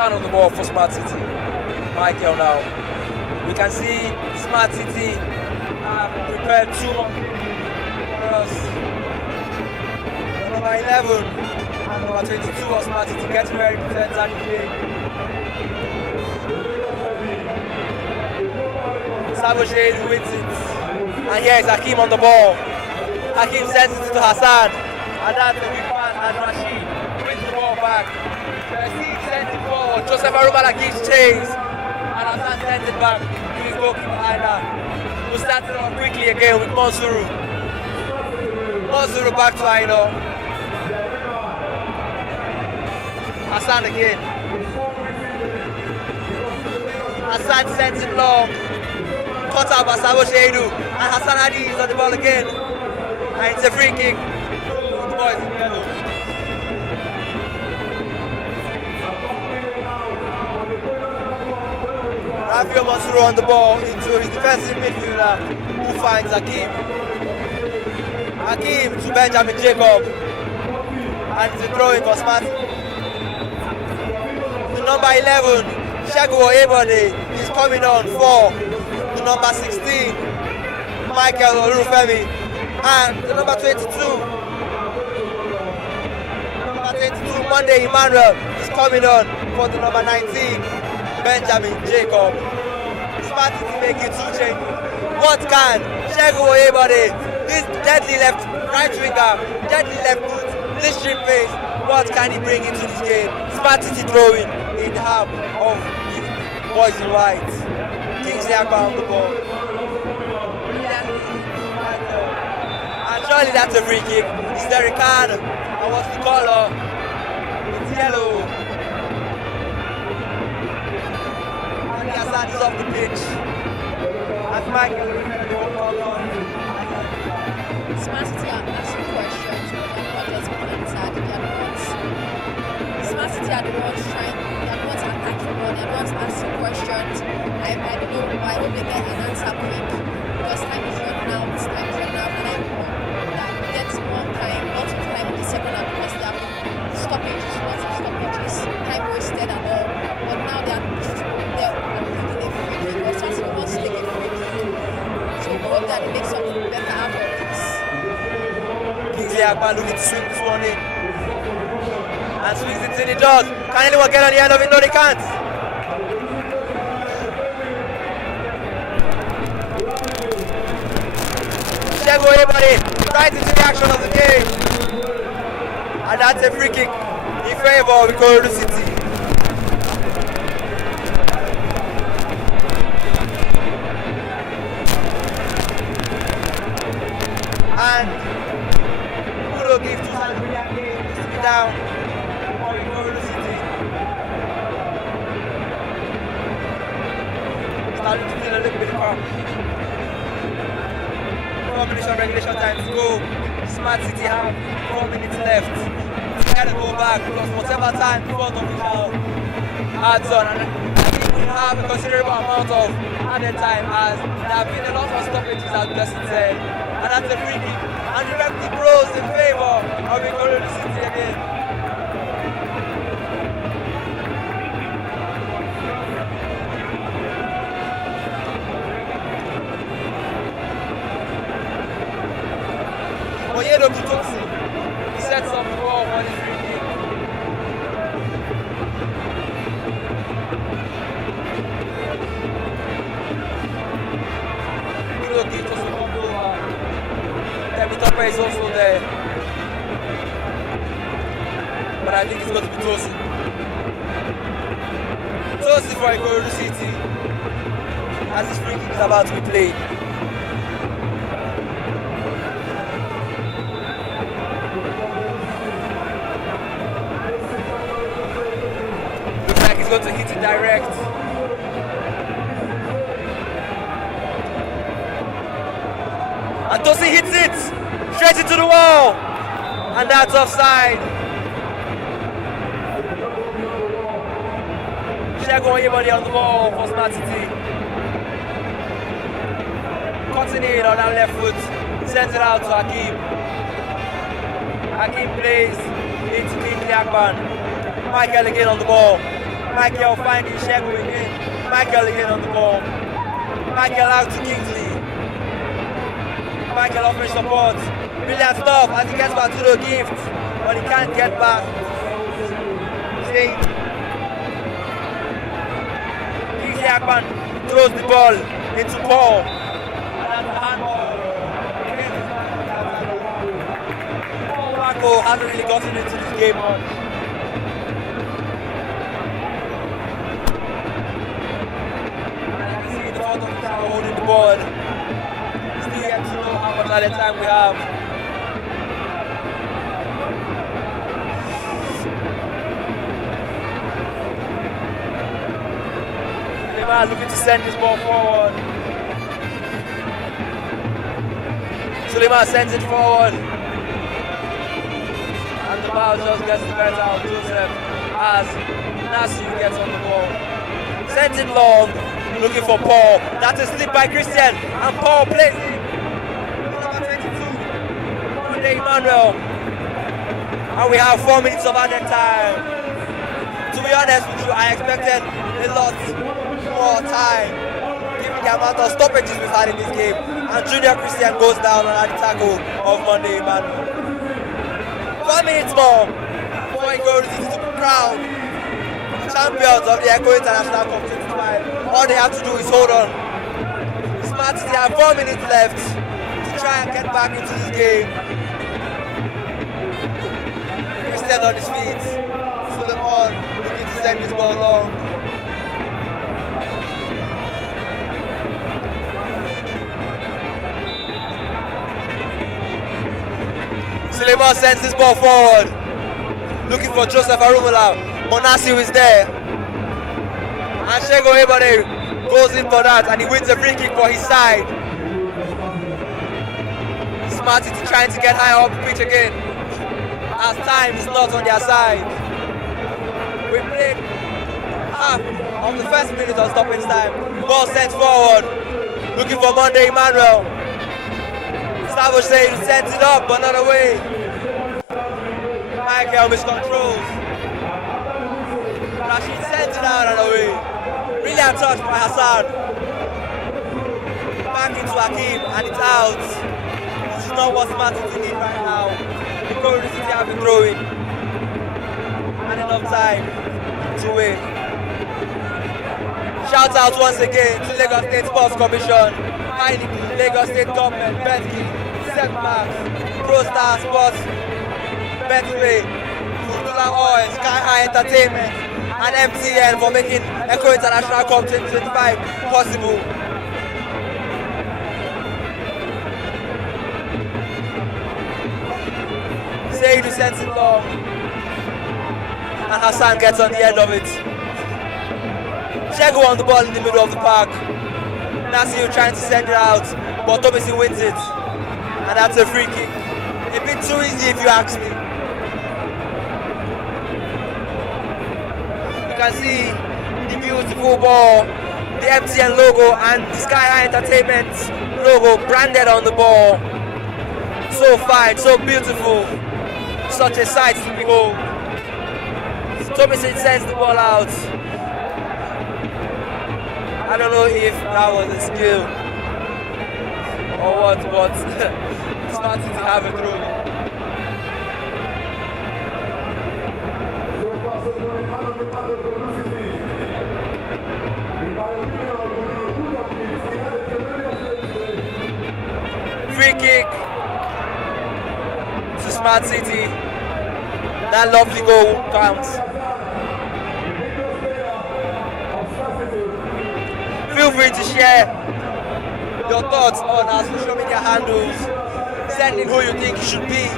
On the ball for Smart City. Michael now. We can see Smart City prepared two more for us. Number 11 and number 22 of Smart City gets very prepared and play. Sabo wins it. And here is Hakim on the ball. Hakim sends it to Hassan. And that's the big pass and Rashid brings the ball back. Sends it forward. Joseph Arumala gives chase. And Hassan sends it back to his goalkeeper Aina, who starts it on quickly again with Monsuru. Monsuru back to Aina. Hassan again. Hassan sends it long. Cut out by Sabo Sheidu. And Hassan Hadi is on the ball again. And it's a free kick. The boys in yellow. Rafael Monsuru on the ball into his defensive midfielder who finds Hakim. Hakim to Benjamin Jacob. And it's a throw in for Smart. The number 11, Shagu Ebode, is coming on for the number 16, Michael Olufemi. And the number 22, Monday Emmanuel, is coming on for the number 19. Benjamin Jacob. Smart City making two changes. What can Shegu Oyebode, this deadly right winger, deadly left foot, blistering pace, what can he bring into this game? Smart City throwing in half of the boys in white. Kingsley Akbar on the ball. And surely that's a free kick. Is there a card? And what's the color? It's yellow. Hassan is off the pitch. As Michael Smart City are asking questions, but not just being inside the other ones. Smart City are the ones trying, they are the ones attacking, but they are the ones asking questions. I don't know, I hope they get an answer quick. Because time is running out, and I hope that gets more time, lots of time in the second half because they hope that they make something better out of this. Kingsley Akpan looking to swing this one in. And swings it in, he does. Can anyone get on the end of it? No, they can't. Shego Ebade right into the action of the game. And that's a free kick in favor of Ikorodu City. And Udo gives to San brilliant game to sit down for Ikorodu City. Starting to feel a little bit calm. 4 minutes of regulation time to go. Smart City have 4 minutes left. Try to go back plus whatever time the fourth official adds on. And I think we have a considerable amount of added time as there have been a lot of stoppages as Justin said. And that's a free kick. And the referee blows in favour of Ikorodu City again. Oyedo Kutoksi, he sets up the ball for the free kick. Udo gives us a ball over. Temitope is also there. But I think it's going to be Tosi. Tosi for Ikorodu City as this free kick is about to be played. Going to hit it direct. And Tosi hits it straight into the wall. And that's offside. Shego Oyebode on the ball for Smart City. Cutting it on that left foot. Sends it out to Hakim. Hakim plays into Kingsley Akpan. Michael again on the ball. Michael finding Shego again. Michael again on the ball. Michael out to Kingsley. Michael offering support. Brilliant stuff as he gets back to the gift. But he can't get back. See? Kingsley Akpan throws the ball into Paul. And that's the handball. Paul Wako hasn't really gotten into this game much. Holding the ball. Still yet to know how much added time we have. Suleiman looking to send this ball forward. Suleiman sends it forward. And the ball just gets the better of Joseph as Nasu gets on the ball. Sends it long. Looking for Paul. That's a slip by Christian. And Paul plays it. Number 22. Monday Emmanuel. And we have 4 minutes of added time. To be honest with you, I expected a lot more time given the amount of stoppages we've had in this game. And Junior Christian goes down on the tackle of Monday Emmanuel. 4 minutes more before he goes to be proud champions of the Echo International Cup 25. All they have to do is hold on. Smart City have 4 minutes left to try and get back into this game. Christian on his feet. Suleiman looking to send this ball long. Suleiman sends this ball forward. Looking for Joseph Arumala. Monasi is there. And Shego Oyebode goes in for that and he wins a free kick for his side. Smart City trying to get higher up the pitch again as time is not on their side. We played half of the first minute of stoppage time. Ball sent forward. Looking for Monday Emmanuel. Savage says he sends it up but not away. Michael miscontrols. Rashid sends it out and away. Brilliant touch by Hassan. Back back into Hakim, and it's out. This is not what Smart City need right now. Ikorodu City have been throwing. And enough time to win. Shout out once again to Lagos State Sports Commission, Heineken, Lagos State Government, Betki, Setbacks, Pro Star Sports, Betway, Fudula Oil, Sky High Entertainment, and MTN for making Echo International Cup 2025 possible. Seidu sends it long, and Hassan gets on the end of it. Chego on the ball in the middle of the park. Nasiu trying to send it out, but Tomisi wins it. And that's a free kick. A bit too easy if you ask me. You can see the beautiful ball, the MTN logo and the Sky High Entertainment logo branded on the ball. So fine, so beautiful. Such a sight to behold. Tomisi sends the ball out. I don't know if that was a skill or what, but Smart City have a throw. Free kick to Smart City. That lovely goal counts. Feel free to share your thoughts on our social media handles. Send in who you think should be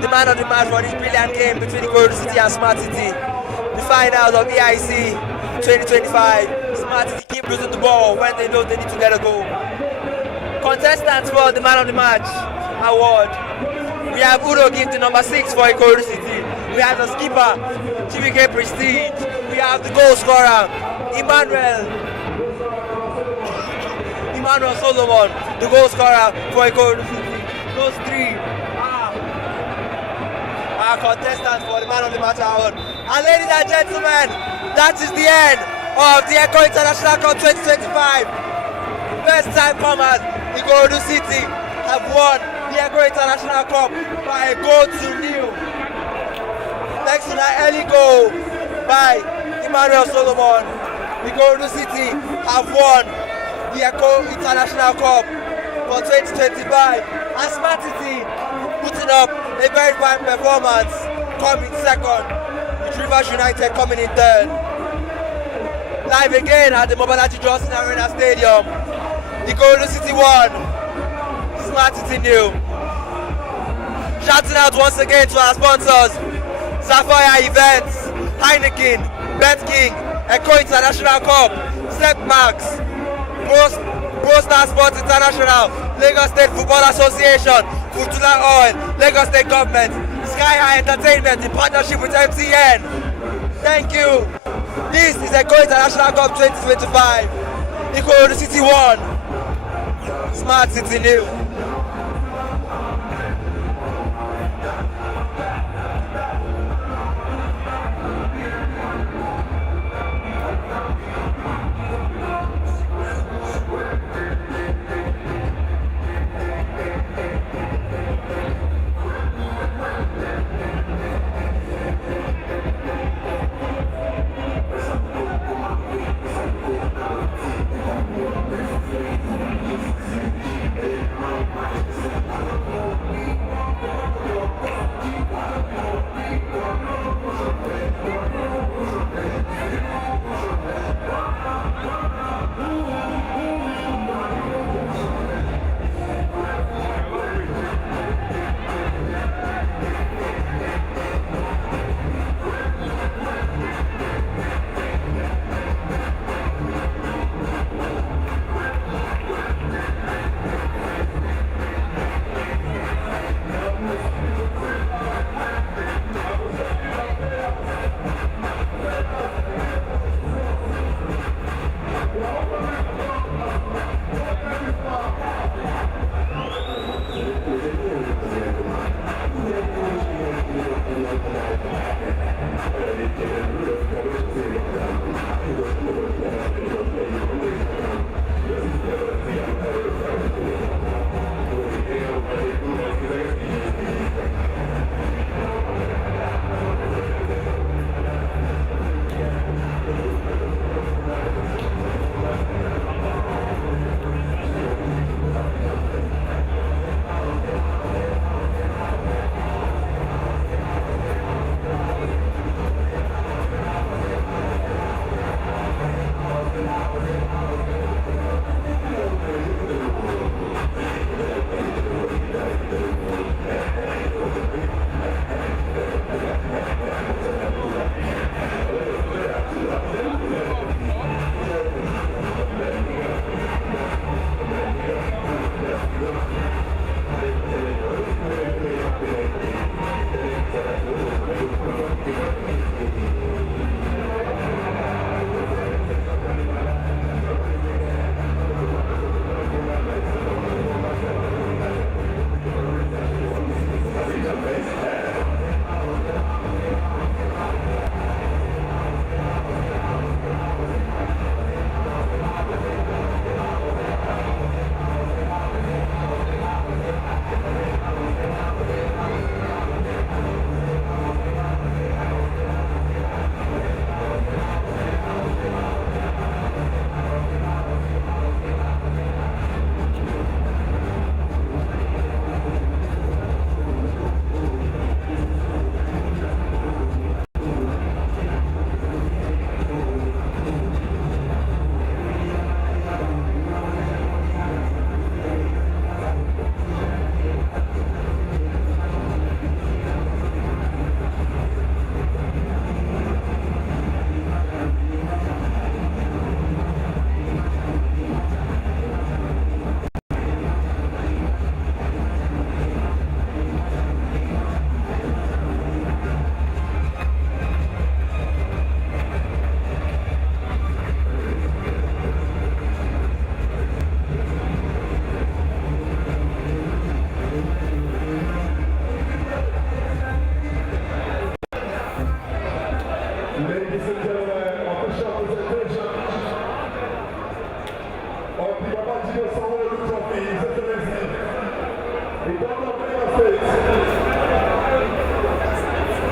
the man of the match for this brilliant game between Ikorodu City and Smart City. The finals of EIC 2025. Smart City keep losing the ball when they know they need to get a goal. Contestants for the man of the match award. We have Udo give the number 6 for Ikorodu City. We have the skipper, TVK Prestige. We have the goal scorer, Emmanuel Solomon, the goal scorer for Ikorodu City. Those three are contestants for the man of the match award. And ladies and gentlemen, that is the end of the Echo International Cup 2025. First time comers, Ikorodu City have won the Echo International Cup by a goal to nil. Thanks to that early goal by Emmanuel Solomon, Ikorodu City have won the Echo International Cup for 2025. And Smart City putting up a very fine performance, coming second, with Rivers United coming in third. Live again at the Mobolaji Johnson Arena Stadium. Ikorodu City 1, Smart City 0. Shouting out once again to our sponsors, Sapphire Events, Heineken, BetKing, Echo International Cup, Setbacks, Pro Star Sports International, Lagos State Football Association, Fudula Oil, Lagos State Government, Sky High Entertainment in partnership with MTN. Thank you. This is Echo International Cup 2025. Ikorodu City 1, Smart City 0.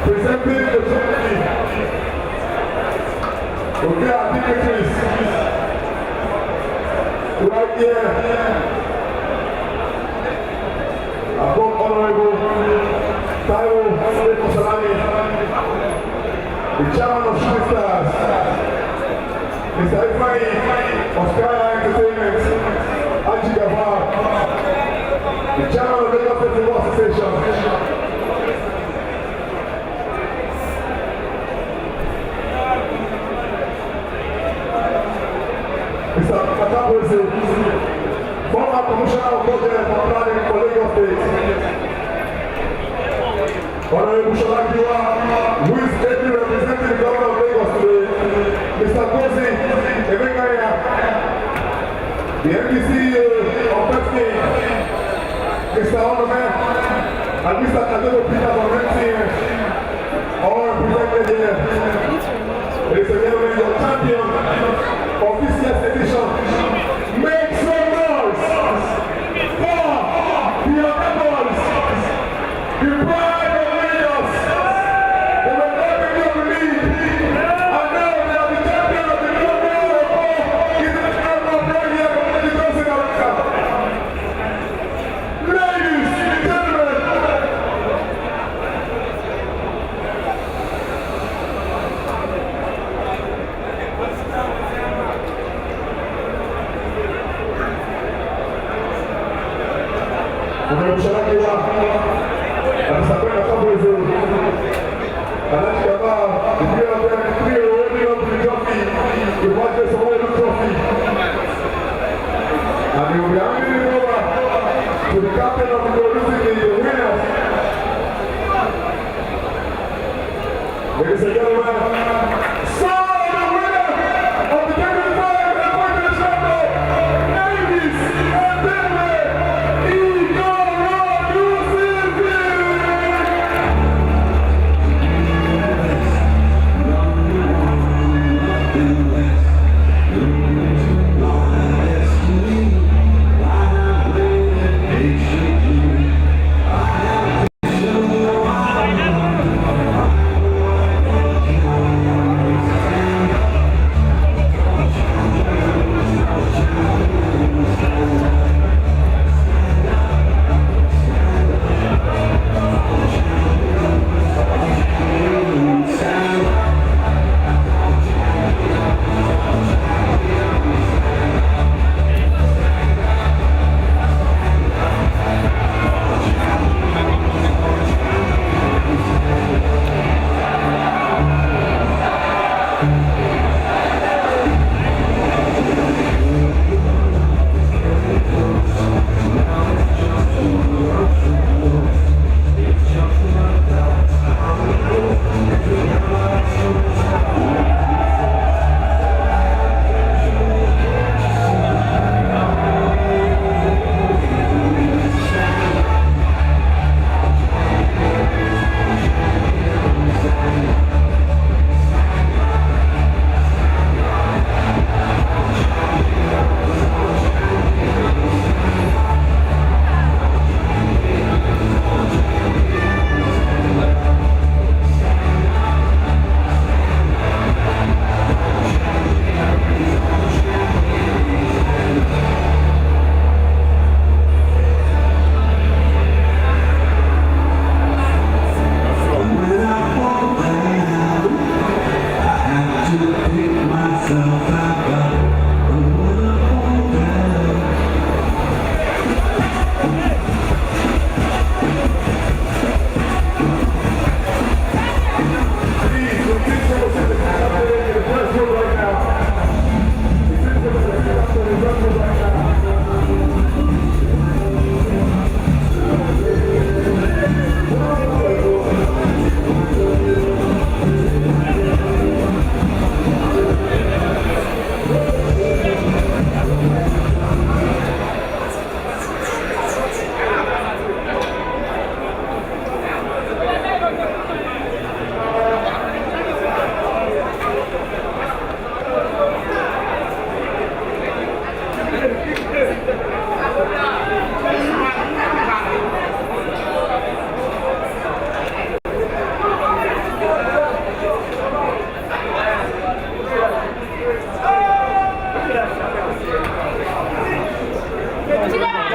presenting the trophy. Okay, our dignitaries. Right here, our both honorable Taiwo Salami, the chairman of Shooting Stars, Mr. Ifeanyi of Sky Entertainment, Haji Gafar, the chairman of the Lagos Football Association, Mr. Katabrese, former commissioner of budget and planning for Lagos State, Honorable Sholakiwa, who is ably representing the governor of Lagos today, Mr. Kosi Emekaya, the MDC of Pesky, Mr. Honorman, and Mr. Kadebo Peter from MTN, all represented here. Ladies and gentlemen, your champion of this year's edition, make some noise for the Unforgettables, the pride of Lagos. They were not the lead, and now they are the champion of the global international brand here from Lagos in Africa. Ladies and gentlemen, Honorable Sholakiwa, and Mr. Katabrese, and Haji Gafar, the three of them, three are holding up the trophy, the Watches of the trophy. And they will be handing it over to the captain of the Ikorodu City, the winner. Ladies and gentlemen, so the winner of the 2025 Unforgettable, ladies and gentlemen, Ikorodu City!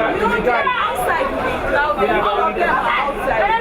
You don't get outside. Outside.